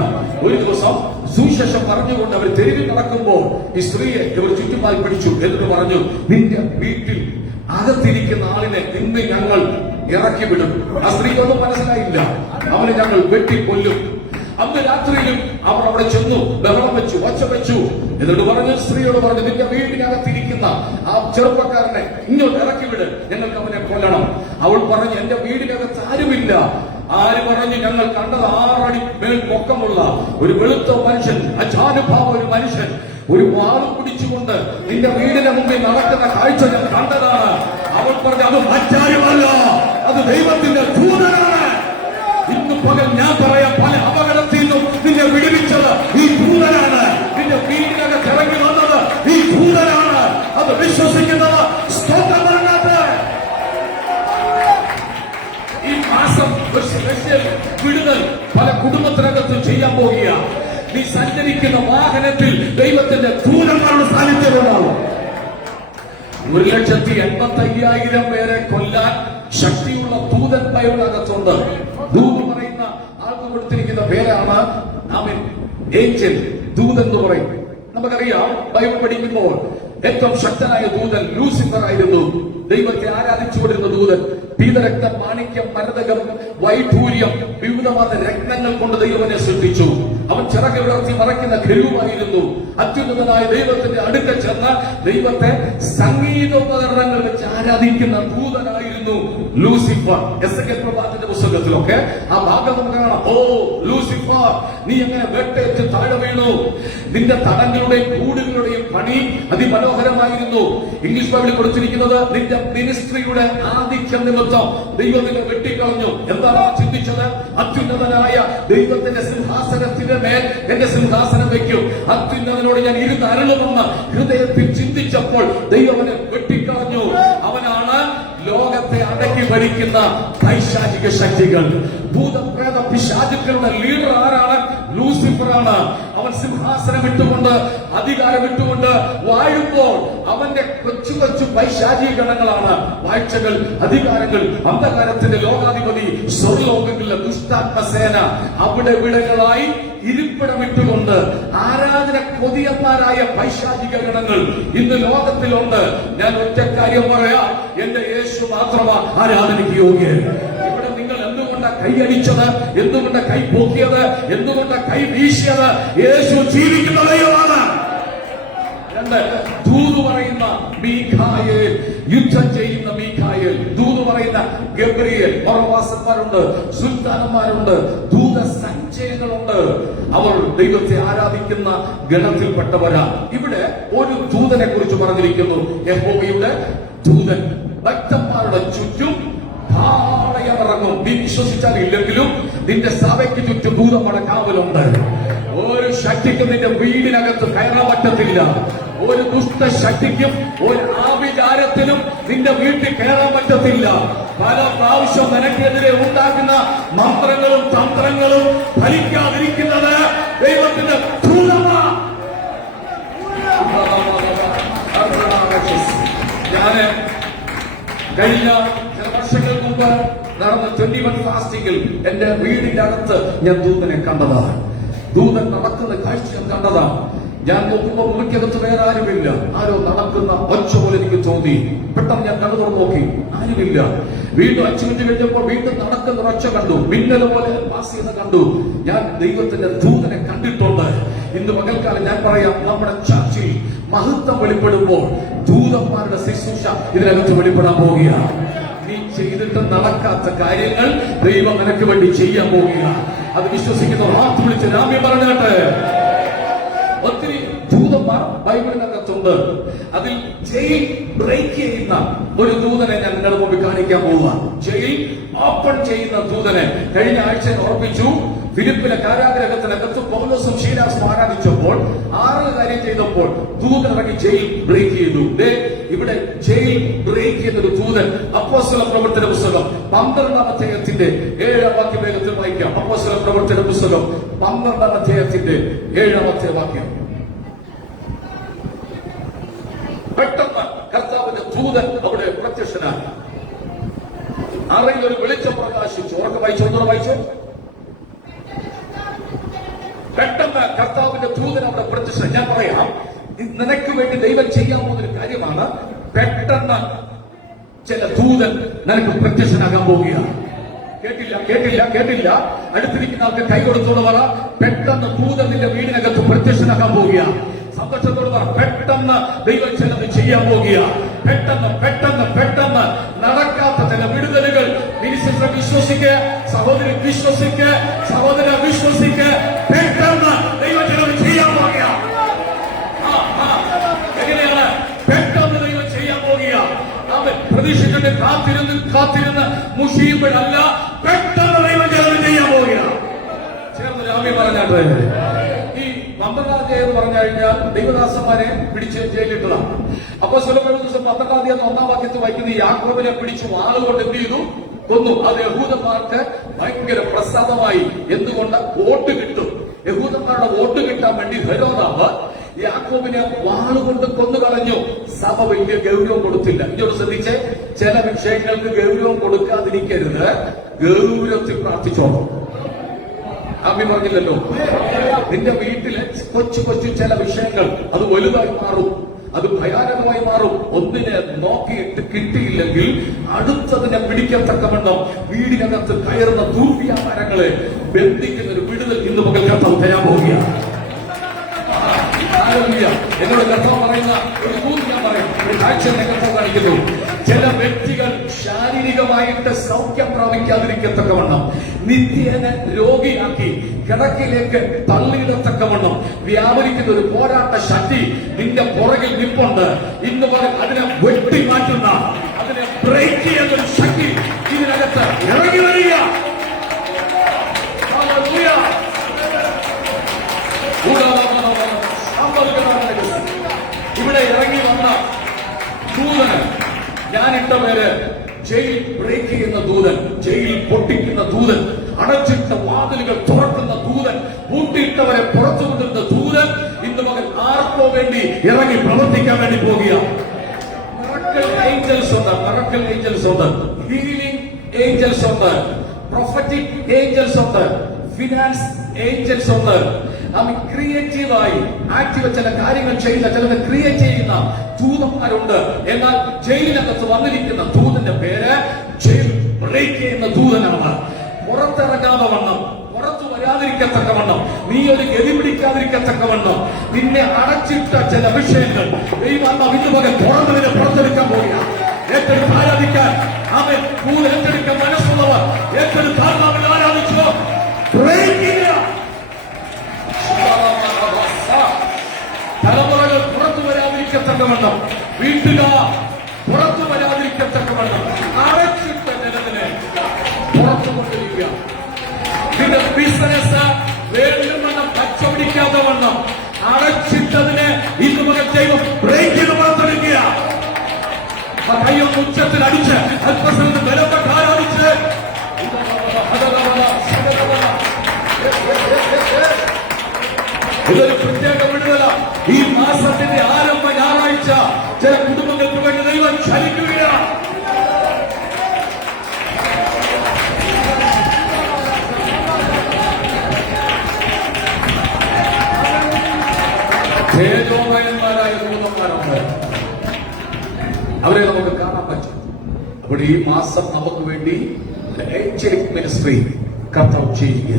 ഒരു ദിവസം സുവിശേഷം പറഞ്ഞുകൊണ്ട് അവർ തെരുവിൽ നടക്കുമ്പോൾ ഈ സ്ത്രീയെ ഇവർ ചുറ്റുമായി പിടിച്ചു. എന്നിട്ട് പറഞ്ഞു, നിന്റെ വീട്ടിൽ അകത്തിരിക്കുന്ന ആളിനെ ഇന്ന് ഞങ്ങൾ ഇറക്കി വിടും. ആ സ്ത്രീക്കൊന്നും മനസ്സിലായില്ല. അവനെ ഞങ്ങൾ വെട്ടിക്കൊല്ലും. അന്ന് രാത്രിയിലും അവർ അവിടെ ചെന്നു, ബഹളം വെച്ചു, ഒച്ച വെച്ചു. എന്നിട്ട് പറഞ്ഞു, സ്ത്രീയോട് പറഞ്ഞു, നിന്റെ വീടിനകത്തിരിക്കുന്ന ആ ചെറുപ്പക്കാരനെ ഇങ്ങോട്ട് ഇറക്കി വിട്, ഞങ്ങൾക്ക് അവനെ കൊല്ലണം. അവൾ പറഞ്ഞു, എന്റെ വീടിനകത്ത് ആരുമില്ല. ആര് പറഞ്ഞു? ഞങ്ങൾ കണ്ടത് 6 അടി മേൽ പൊക്കമുള്ള ഒരു വെളുത്ത മനുഷ്യൻ, അജാനുഭാവ ഒരു മനുഷ്യൻ, ഒരു വാളും പിടിച്ചുകൊണ്ട് നിന്റെ വീടിന് മുമ്പിൽ നടക്കുന്ന കാഴ്ച ഞാൻ കണ്ടതാണ്. അവൾ പറഞ്ഞു, അത് മറ്റാരുമല്ല, അത് ദൈവത്തിന്റെ ദൂതനാണ്. ഇന്ന് പകൽ ഞാൻ പറയാം, പല അപകടത്തിൽ നിന്നും നിന്നെ വിടുവിച്ചത് ഈ ദൂതനാണ്. നിന്റെ വീടിനകത്ത് ഇറങ്ങി വന്നത് ഈ ദൂതനാണ്. അത് വിശ്വസിക്കുന്നത് സ്തോത്രമാകട്ടെ. ഈ മാസം സ്പെഷ്യൽ വിടുതൽ പല കുടുംബത്തിനകത്തും ചെയ്യാൻ പോവുകയാണ്. നീ സഞ്ചരിക്കുന്ന വാഹനത്തിൽ ദൈവത്തിന്റെ ദൂതന്മാരുടെ സാന്നിധ്യമുണ്ടാവും. 1,85,000 പേരെ കൊല്ലാൻ ശക്തിയുള്ള ദൂതൻ ബൈബിളിനകത്തുണ്ട്. ദൂത് പറയുന്ന ആൾക്ക് കൊടുത്തിരിക്കുന്ന പേരാണ് ഏഞ്ചൽ, ദൂതൻ എന്ന് പറയും. നമുക്കറിയാം, ബൈബിൾ പഠിക്കുമ്പോൾ ഏറ്റവും ശക്തനായ ദൂതൻ ലൂസിഫർ ആയിരുന്നു. ദൈവത്തെ ആരാധിച്ചുകൊണ്ടിരുന്ന ദൂതൻ. പീതരക്തം, മാണിക്യം, മരതകം, വൈഢൂര്യം, വിവിധമായ രത്നങ്ങൾ കൊണ്ട് ദൈവനെ സൃഷ്ടിച്ചു. അവൻ ചിറക് വിടർത്തി മറയ്ക്കുന്ന ഖെരൂബായിരുന്നു. അത്യുന്നതനായ ദൈവത്തിന്റെ അടുക്ക ചെന്ന് ദൈവത്തെ സംഗീതോപകരണങ്ങൾ വെച്ച് ആരാധിക്കുന്ന ദൂതനായിരുന്നു. ആയിരുന്നു ലൂസിഫർ. എസെക്കിയേൽ പ്രവാചകന്റെ പുസ്തകത്തിലൊക്കെ ആ ഭാഗം നമുക്ക് കാണാം. ഓ ലൂസിഫർ, നീ എങ്ങനെ വെട്ടേറ്റ് താഴെ വീണു, നിന്റെ തടങ്ങളുടെയും കൂടുകളുടെയും പണി അതിമനോഹരമായിരുന്നു. ഇംഗ്ലീഷ് ബൈബിളിൽ കൊടുത്തിരിക്കുന്നത് നിന്റെ മിനിസ്ട്രിയുടെ ആധിക്യം നിമിത്തം ദൈവം നിന്നെ വെട്ടിക്കളഞ്ഞു. എന്താണ് ചിന്തിച്ചത്? അത്യുന്നതനായ ദൈവത്തിന്റെ സിംഹാസനത്തിന്റെ മേൽ എന്റെ സിംഹാസനം വെക്കും, അത്യുന്നതനോട് ഞാൻ ഇരുന്ന് അരുളുമെന്ന് ഹൃദയത്തിൽ ചിന്തിച്ചപ്പോൾ ദൈവനെ വെട്ടിക്കളഞ്ഞു. അവനാണ് ലോകത്തെ അടക്കി ഭരിക്കുന്ന പൈശാചിക ശക്തികൾ. ഭൂതപ്രേത പിശാചുക്കളുടെ ലീഡർ ആരാണ്? ലൂസിഫറാണ്. അവൻ സിംഹാസനം വിട്ടുകൊണ്ട് അധികാരം വിട്ടുകൊണ്ട് വാഴുമ്പോൾ അവന്റെ കൊച്ചു കൊച്ചു പൈശാചിക ഗണങ്ങളാണ് വാഴ്ചകൾ, അധികാരങ്ങൾ, അന്ധകാരത്തിന്റെ ലോകാധിപതി, സ്വർലോകങ്ങളിലെ ദുഷ്ടാത്മസേന അവിടെ വിടങ്ങളായി ഇരിപ്പിടമിട്ടുകൊണ്ട് ആരാധന കൊതിയന്മാരായ പൈശാചിക ഗണങ്ങൾ ഇന്ന് ലോകത്തിലുണ്ട്. ഞാൻ ഒറ്റ കാര്യം പറയാം, എന്റെ യേശു മാത്രമാണ് ആരാധനയ്ക്ക് യോഗ്യൻ. ഇവിടെ നിങ്ങൾ എന്തുകൊണ്ട് കൈയടിച്ചത്, എന്തുകൊണ്ട് കൈ പൊക്കിയത്, എന്തുകൊണ്ട് കൈ വീശിയത്? യേശു ജീവിക്കുന്ന ദൈവമാണ്. രണ്ട്, ദൂത് പറയുന്ന മീഖായേൽ, യുദ്ധം ചെയ്യുന്ന മീഖായേൽ, ദൂത് പറയുന്ന ഗബ്രിയേൽ. മറവാസന്മാരുണ്ട്, സുൽത്താനന്മാരുണ്ട്, ദൂത സഞ്ചയങ്ങളുണ്ട്. അവർ ദൈവത്തെ ആരാധിക്കുന്ന ഗണത്തിൽപ്പെട്ടവരാണ്. ഇവിടെ ഒരു ദൂതനെ കുറിച്ച് പറഞ്ഞിരിക്കുന്നു. യഹോവയുടെ ദൂതൻ ഭക്തന്മാരുടെ ചുറ്റും പാളയമിറങ്ങും. നീ വിശ്വസിച്ചാൽ ഇല്ലെങ്കിലും നിന്റെ സഭയ്ക്ക് ചുറ്റും ദൂതന്മാരുടെ കാവലുണ്ട്. ഒരു ശക്തിക്കും നിന്റെ വീടിനകത്ത് കയറാൻ പറ്റത്തില്ല. ഒരു ദുഷ്ടശക്തിക്കും ഒരു ആഭിചാരത്തിനും നിന്റെ വീട്ടിൽ കയറാൻ പറ്റത്തില്ല. പല പ്രാവശ്യം നിനക്കെതിരെ ഉണ്ടാക്കുന്ന മന്ത്രങ്ങളും തന്ത്രങ്ങളും ഫലിക്കാതിരിക്കുന്നത് ദൈവത്തിന്റെ ദൂതമാണ്. ഞാന് കഴിഞ്ഞ ചില വർഷങ്ങൾക്ക് മുമ്പ് നടന്ന 21 ഫാസ്റ്റിംഗിൽ എന്റെ വീടിന്റെ അടുത്ത് ഞാൻ ദൂതനെ കണ്ടതാണ്. ദൂതൻ നടക്കുന്ന കാഴ്ച ഞാൻ കണ്ടതാണ്. ഞാൻ നോക്കുമ്പോൾ മുറിക്കകത്ത് വേറെ ആരുമില്ല. ആരോ നടക്കുന്ന ഒച്ച പോലെ എനിക്ക് തോന്നി. പെട്ടെന്ന് ഞാൻ കണ്ണു തുറന്ന് നോക്കി, ആരുമില്ല. വീണ്ടും 5 മിനിറ്റ് കഴിഞ്ഞപ്പോൾ വീണ്ടും നടക്കുന്ന ഒച്ച കണ്ടു, മിന്നൽ പോലെ പാസ് ചെയ്യുന്ന കണ്ടു. ഞാൻ ദൈവത്തിന്റെ ദൂതനെ കണ്ടിട്ടുണ്ട്. ഇന്ന് പകൽക്കാലം ഞാൻ പറയാം, നമ്മുടെ ചർച്ചയിൽ മഹത്വം വെളിപ്പെടുമ്പോൾ ദൂതന്മാരുടെ ശുശ്രൂഷ ഇതിനകത്ത് വെളിപ്പെടാൻ പോവുകയാണ്. നീ ചെയ്തിട്ട് നടക്കാത്ത കാര്യങ്ങൾ ദൈവം നിനക്ക് വേണ്ടി ചെയ്യാൻ പോവുകയാണ്. അത് വിശ്വസിക്കുന്ന വാർത്ത വിളിച്ച് രാമ്യം പറഞ്ഞാട്ടെ. ഒത്തിരി ദൂതന്മാർ ബൈബിളിനകത്തുണ്ട്. അതിൽ ജയിൽ ബ്രേക്ക് ചെയ്യുന്ന ഒരു ദൂതനെ ഞാൻ നിങ്ങളുടെ മുമ്പിൽ കാണിക്കാൻ പോവുക. ജയിൽ ഓപ്പൺ ചെയ്യുന്ന ദൂതനെ കഴിഞ്ഞ ആഴ്ച ഓർപ്പിച്ചു. ഫിലിപ്പിലെ കാരാഗ്രഹത്തിനകത്ത് പൗലോസും ശീലാസും ആരാധിച്ചപ്പോൾ 6 കാര്യം ചെയ്തപ്പോൾ ദൂതൻ ഇറങ്ങി ജയിൽ ബ്രേക്ക് ചെയ്തു. ഇവിടെ ജയിൽ ബ്രേക്ക് ചെയ്യുന്നൊരു ദൂതൻ. അപ്പോസ്തല പ്രവർത്തന പുസ്തകം 12-ാം അധ്യായത്തിന്റെ 7-ാം വാക്യം വേഗത്തിൽ വായിക്കാം. അപ്പോസ്തല പ്രവർത്തന പുസ്തകം 12-ാം അധ്യായത്തിന്റെ 7-ാമത്തെ വാക്യം. പെട്ടെന്ന് കർത്താവിന്റെ ദൂതൻ അവിടെ പ്രത്യക്ഷനായി. അറയിൽ ഒരു വെളിച്ചം പ്രകാശിച്ചു. ഉറക്കെ വായിച്ചു, ഒന്നുകൂടെ വായിച്ചു. പെട്ടെന്ന് കർത്താവിന്റെ ദൂതൻ അവിടെ പ്രത്യക്ഷനായി. ഞാൻ പറയാം, നിനക്ക് വേണ്ടി ദൈവം ചെയ്യാൻ പോകുന്നൊരു കാര്യമാണ്. പെട്ടെന്ന് ചില ദൂതൻ നിനക്ക് പ്രത്യക്ഷനാകാൻ പോവുകയാണ്. കേട്ടില്ല. അടുത്തിരിക്കുന്ന ആൾക്ക് കൈ കൊടുത്തോട് പറ, പെട്ടെന്ന് ദൂതൻ നിന്റെ വീടിനകത്ത് പ്രത്യക്ഷനാകാൻ പോവുകയാണ്. സന്തോഷത്തോട് പറ, പെട്ടെന്ന് ദൈവം ചിലത് ചെയ്യാൻ പോവുകയാണ്. പെട്ടെന്ന് നടക്കാത്ത ചില വിടുതലുകൾ മിനിസ്റ്റർ വിശ്വസിക്കുക, സഹോദരി വിശ്വസിക്കുക, സഹോദര വിശ്വസിക്കുക. പെട്ടെന്ന് ദൈവം ചിലത് ചെയ്യാൻ പോവുകയാണ്. എങ്ങനെയാണ് പെട്ടെന്ന് ദൈവം ചെയ്യാൻ പോവുകയാണ്? അവൻ പ്രതീക്ഷിച്ചിട്ട് കാത്തിരുന്ന് മുഷിയുമ്പോഴല്ല, പെട്ടെന്ന് ദൈവം ചിലത് ചെയ്യാൻ പോവുകയാണ്. ചേർന്ന് രാമി പറഞ്ഞാട്ടെ. ഈ 12-ാം അധ്യായം എന്ന് പറഞ്ഞു കഴിഞ്ഞാൽ ദൈവദാസന്മാരെ പിടിച്ച് ജയിലിട്ടതാണ്. അപ്പൊ സ്വലപ്രവൃത്തി ദിവസം 12-ാം അധ്യായം 1-ാം വാക്യത്തിൽ വായിക്കുന്ന യാക്കോബിനെ പിടിച്ച് വാളുകൊണ്ട് എന്ത് ചെയ്തു? കൊന്നു. അത് യഹൂദന്മാർക്ക് ഭയങ്കര പ്രസാദമായി. എന്തുകൊണ്ട്? വോട്ട് കിട്ടും. യഹൂദന്മാരുടെ വോട്ട് കിട്ടാൻ വേണ്ടി ഹെരോദാവ് യാക്കോബിനെ വാളുകൊണ്ട് കൊന്നു കളഞ്ഞു. സഭ വലിയ ഗൗരവം കൊടുത്തില്ല. ഇതോട് ശ്രദ്ധിച്ച്, ചില വിഷയങ്ങൾക്ക് ഗൗരവം കൊടുക്കാതിരിക്കരുത്, ഗൗരവത്തിൽ പ്രാർത്ഥിച്ചോളൂ. ആമി പറഞ്ഞില്ലല്ലോ. നിന്റെ വീട്ടിലെ കൊച്ചു ചില വിഷയങ്ങൾ അത് വലുതായി മാറും, അത് ഭയാനകമായി മാറും. ഒന്നിനെ നോക്കിയിട്ട് കിട്ടിയില്ലെങ്കിൽ അടുത്തതിനെ പിടിക്കത്തക്കവണ്ണം വീടിനകത്ത് കയറുന്ന ദുർവ്യാപാരങ്ങളെ ബന്ധിക്കുന്ന ഒരു വിടുതൽ ഇന്ന് പകൽ കർത്താവ് തരാൻ പോവുകയാണ്. എന്നോട് കർത്താവ് പറയുന്ന ഒരു ദൂത് ഞാൻ പറയും. കാഴ്ച രംഗത്ത് കാണിക്കുന്നു. ചില വ്യക്തികൾ ശാരീരികമായിട്ട് സൗഖ്യം പ്രാപിക്കാതിരിക്കത്തക്കവണ്ണം നിത്യേന രോഗിയാക്കി കിടക്കിലേക്ക് തള്ളിയിടത്തക്കവണ്ണം വ്യാപരിക്കുന്ന ഒരു പോരാട്ട ശക്തി നിന്റെ പുറകിൽ നിൽപ്പുണ്ട്. ഇന്ന് മുതൽ അതിനെ വെട്ടി മാറ്റുന്ന, അതിനെ ബ്രേക്ക് ചെയ്യുന്ന ഒരു ശക്തി ഇതിനകത്ത് ഇറങ്ങി വരിക. ഇവിടെ ഇറങ്ങി വന്ന ദൂതന് ഞാനിട്ട പേര് ജയിൽ ബ്രേക്ക് ചെയ്യുന്ന ദൂതൻ, ജയിൽ പൊട്ടിക്കുന്ന ദൂതൻ, അടച്ചിട്ട വാതിലുകൾ തുറക്കുന്ന ദൂതൻ, പൂട്ടിയിട്ടവരെ പുറത്തു കൊണ്ടുവരുന്ന ദൂതൻ ഇന്ന് മകൻ ആർക്കോ വേണ്ടി ഇറങ്ങി പ്രവർത്തിക്കാൻ വേണ്ടി പോകുക. മിറക്കിൾ ഏഞ്ചൽസ് ഉണ്ട്, മിറക്കിൾ ഏഞ്ചൽസ് ഉണ്ട്, ഹീലിംഗ് ഏഞ്ചൽസ് ഉണ്ട്, പ്രൊഫറ്റിക് ഏഞ്ചൽസ് ഉണ്ട്, ഫിനാൻസ് ഏഞ്ചൽസ് ഉണ്ട്. ക്രിയേറ്റീവായി ആക്റ്റീവ് ചില കാര്യങ്ങൾ ചെയ്യുന്ന, ചിലത് ക്രിയേറ്റ് ചെയ്യുന്ന ദൂതന്മാരുണ്ട്. എന്നാൽ ജയിലിനകത്ത് വന്നിരിക്കുന്ന ദൂതന്റെ പേര് ജയിൽ ബ്രേക്ക് ചെയ്യുന്ന ദൂതനാണ്. പുറത്തിറങ്ങാതെ വണ്ണം, പുറത്തു വരാതിരിക്കത്തക്കവണ്ണം, നീ ഒരു ഗതി പിടിക്കാതിരിക്കത്തക്കവണ്ണം നിന്നെ അടച്ചിട്ട ചില വിഷയങ്ങൾ ദൈവം ഇതുപോലെ തുറന്നതിനെ പുറത്തെടുക്കാൻ പോവുക. ഏറ്റെടുത്ത് ആരാധിക്കാൻ അവൻ കൂടുതൽ ഏറ്റെടുക്കാൻ മനസ്സുള്ളവർ ഏറ്റെടുത്ത് ആത്മാവിൽ ആരാധിച്ചോ. തലമുറകൾ പുറത്തു വരാതിരിക്കത്തക്കവണ്ണം, വീട്ടുകാർ പുറത്തു വരാതിരിക്കത്തക്കവണ്ണം അടച്ചിട്ട ജനത്തിനെ പുറത്തു കൊണ്ടിരിക്കുക. നിന്റെ ബിസിനസ് വേണ്ടുമെണ്ണം കച്ചവടിക്കാതെ വണ്ണം അടച്ചിട്ടതിനെ ഇതുവരെ ദൈവം ബ്രേക്ക് ചെയ്ത് പുറത്തെടുക്കുക. കയ്യൊന്ന് ഉച്ചത്തിൽ അടിച്ച് അല്പസ്ഥലത്ത് ബലപ്പെട്ട് ആരാധിച്ച് ഇതൊരു പ്രത്യേക വിടുതല. ഈ മാസത്തിന്റെ ആരംഭ ഞായറാഴ്ച ചില കുടുംബങ്ങൾക്ക് വേണ്ടി ദൈവം ചലിക്കുകയാണ്. തേജോമയന്മാരായ ദൂതന്മാരുണ്ട്, അവരെ നമുക്ക് കാണാൻ പറ്റും. അപ്പോൾ ഈ മാസം നമുക്ക് വേണ്ടി ഏഞ്ചലിക് മിനിസ്ട്രി കർത്താവ് ചെയ്യുക.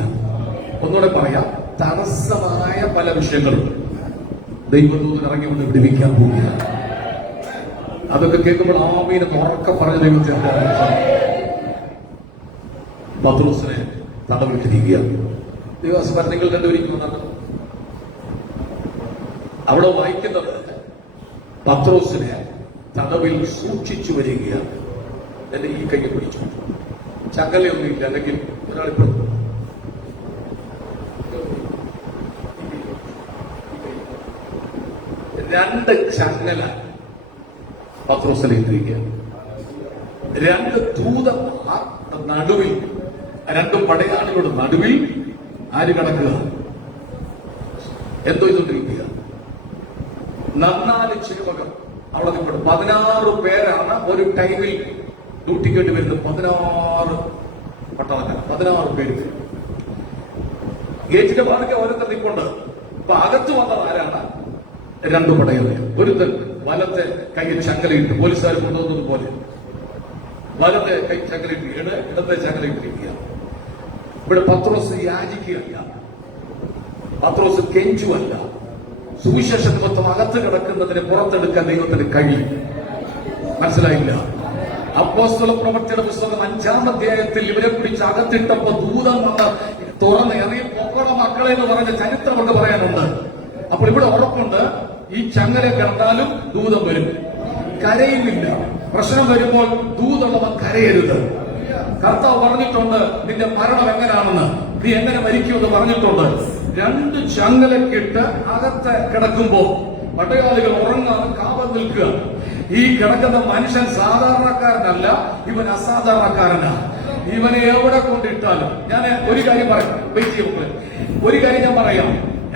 ഒന്നുകൂടെ പറയാം, തടസ്സമായ പല വിഷയങ്ങളും ദൈവദൂതൻ ഇറങ്ങി വന്ന് വിടുവിക്കാൻ പോവുക. അതൊക്കെ കേൾക്കുമ്പോൾ ആമീനെ ഉറക്കം പറഞ്ഞ ദൈവത്തെ പത്രോസിനെ തടവിട്ടിരിക്കുക. ദൈവസ്മര നിങ്ങൾ കണ്ടുപിടിക്കുമെന്നാണ് അവിടെ വായിക്കുന്നത്. പത്രോസിനെ തടവിൽ സൂക്ഷിച്ചു വരികയാണ്. എന്റെ ഈ കൈ പിടിച്ചു, ചങ്ങലയൊന്നുമില്ല, അല്ലെങ്കിൽ ഒരാളിപ്പോൾ രണ്ട് ചങ്ങല പത്രോസിലേക്കിരിക്കുക. രണ്ട് ദൂതന്മാർ നടുവിൽ, രണ്ട് പടയാളികളുടെ നടുവിൽ ആര് കിടക്കുക? എന്തോ ഇതൊന്നിരിക്കുക. 4 ചേവകർ അവിടെ നിൽക്കണം. 16 പേരാണ് ഒരു ടൈമിൽ ഡ്യൂട്ടിക്ക് വേണ്ടി വരുന്നത്. 16 പട്ടാളക്കാർ, 16 പേര്. ഗേറ്റിന്റെ ഭാഗത്ത് ഓരോരുത്തർ നിൽപ്പുണ്ട്. അപ്പൊ അകത്ത് വന്നത് ആരാണ്? 2 പടയാളികൾ. ഒരുത്തൻ വലത്തെ കയ്യിൽ ചങ്ങലയിട്ട്, പോലീസുകാർ കൊണ്ടുവന്നത് പോലെ വലത്തെ കൈ ചങ്ങലയിട്ട്, ഇടത്തെ ചങ്ങലയിട്ടിരിക്കുക. ഇവിടെ പത്രോസ് യാചിക്കുകയല്ല, പത്രോസ് കെഞ്ചുവല്ല. സുവിശേഷ നിമിത്തം അകത്ത് കിടക്കുന്നതിനെ പുറത്തെടുക്കാൻ ദൈവത്തിന് കഴിയും. മനസ്സിലായില്ല? അപ്പോസ്തല പ്രവൃത്തിയുടെ പുസ്തകം 5-ാം അധ്യായത്തിൽ ഇവരെ പിടിച്ച് അകത്തിട്ടപ്പോ ദൂതൻ വന്ന് തുറന്ന് എറിയ പൊക്കണ മക്കളെ എന്ന് പറഞ്ഞ ചരിത്രം കൊണ്ട് പറയാനുണ്ട്. അപ്പോൾ ഇവിടെ ഉറപ്പുണ്ട്, ഈ ചങ്ങല കിടന്നാലും ദൂതം വരും. കരയുന്നില്ല. പ്രശ്നം വരുമ്പോൾ ദൂതുള്ളവൻ കരയരുത്. കർത്താവ് പറഞ്ഞിട്ടുണ്ട് നിന്റെ മരണം എങ്ങനെയാണെന്ന്, നീ എങ്ങനെ മരിക്കുമെന്ന് പറഞ്ഞിട്ടുണ്ട്. 2 ചങ്ങലക്കിട്ട് അകത്ത് കിടക്കുമ്പോ പടയാളികൾ ഉറങ്ങാതെ കാവൽ നിൽക്കുക. ഈ കിടക്കുന്ന മനുഷ്യൻ സാധാരണക്കാരനല്ല, ഇവൻ അസാധാരണക്കാരനാണ്. ഇവനെ എവിടെ കൊണ്ടിട്ടാലും, ഞാൻ ഒരു കാര്യം പറയാം, ഒരു കാര്യം ഞാൻ പറയാം.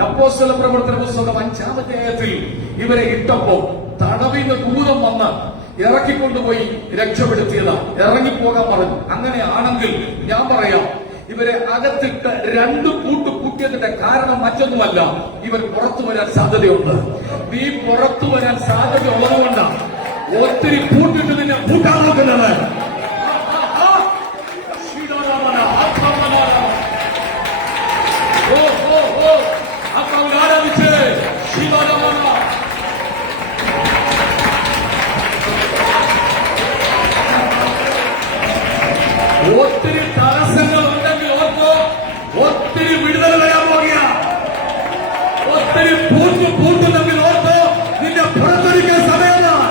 അപ്പോസ്തല പ്രവർത്തന പുസ്തകം 5-ാം അധ്യായത്തിൽ ഇവരെ ഇട്ടപ്പോ തടവിന് ദൂതം വന്ന് ഇറക്കിക്കൊണ്ടുപോയി രക്ഷപ്പെടുത്തിയതാ. ഇറങ്ങിപ്പോകാൻ പറഞ്ഞു. അങ്ങനെയാണെങ്കിൽ ഞാൻ പറയാം, ഇവരെ അകത്തിട്ട് 2 കൂട്ട് കൂട്ടിയതിന്റെ കാരണം മറ്റൊന്നുമല്ല, ഇവർ പുറത്തു വരാൻ സാധ്യതയുണ്ട്. നീ പുറത്തു വരാൻ സാധ്യത ഉള്ളതുകൊണ്ടാണ് ഒത്തിരി കൂട്ടിട്ട് നിന്നെ കൂട്ടാൻ നോക്കുന്നത്. ഒത്തിരി തടസ്സങ്ങൾ ഉണ്ടെങ്കിൽ ഓർക്കോ, ഒത്തിരി വിടുതൽ വരാൻ പോകുക. ഒത്തിരി പൂട്ടുന്നെങ്കിൽ ഓർക്കോ, നിന്റെ പുറത്തൊരിക്കൽ സമയമാണ്.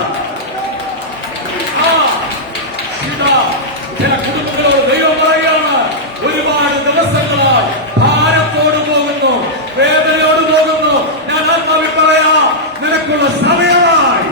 ചില കുടുംബങ്ങളോട് ദൈവം പറയുകയാണ്, ഒരുപാട് ദിവസങ്ങളായി ഭാരത്തോട് പോകുന്നു, വേദനയോട് പോകുന്നു. ഞാൻ ആത്മാവിൽ പറയാ, നിനക്കുള്ള സമയമായി.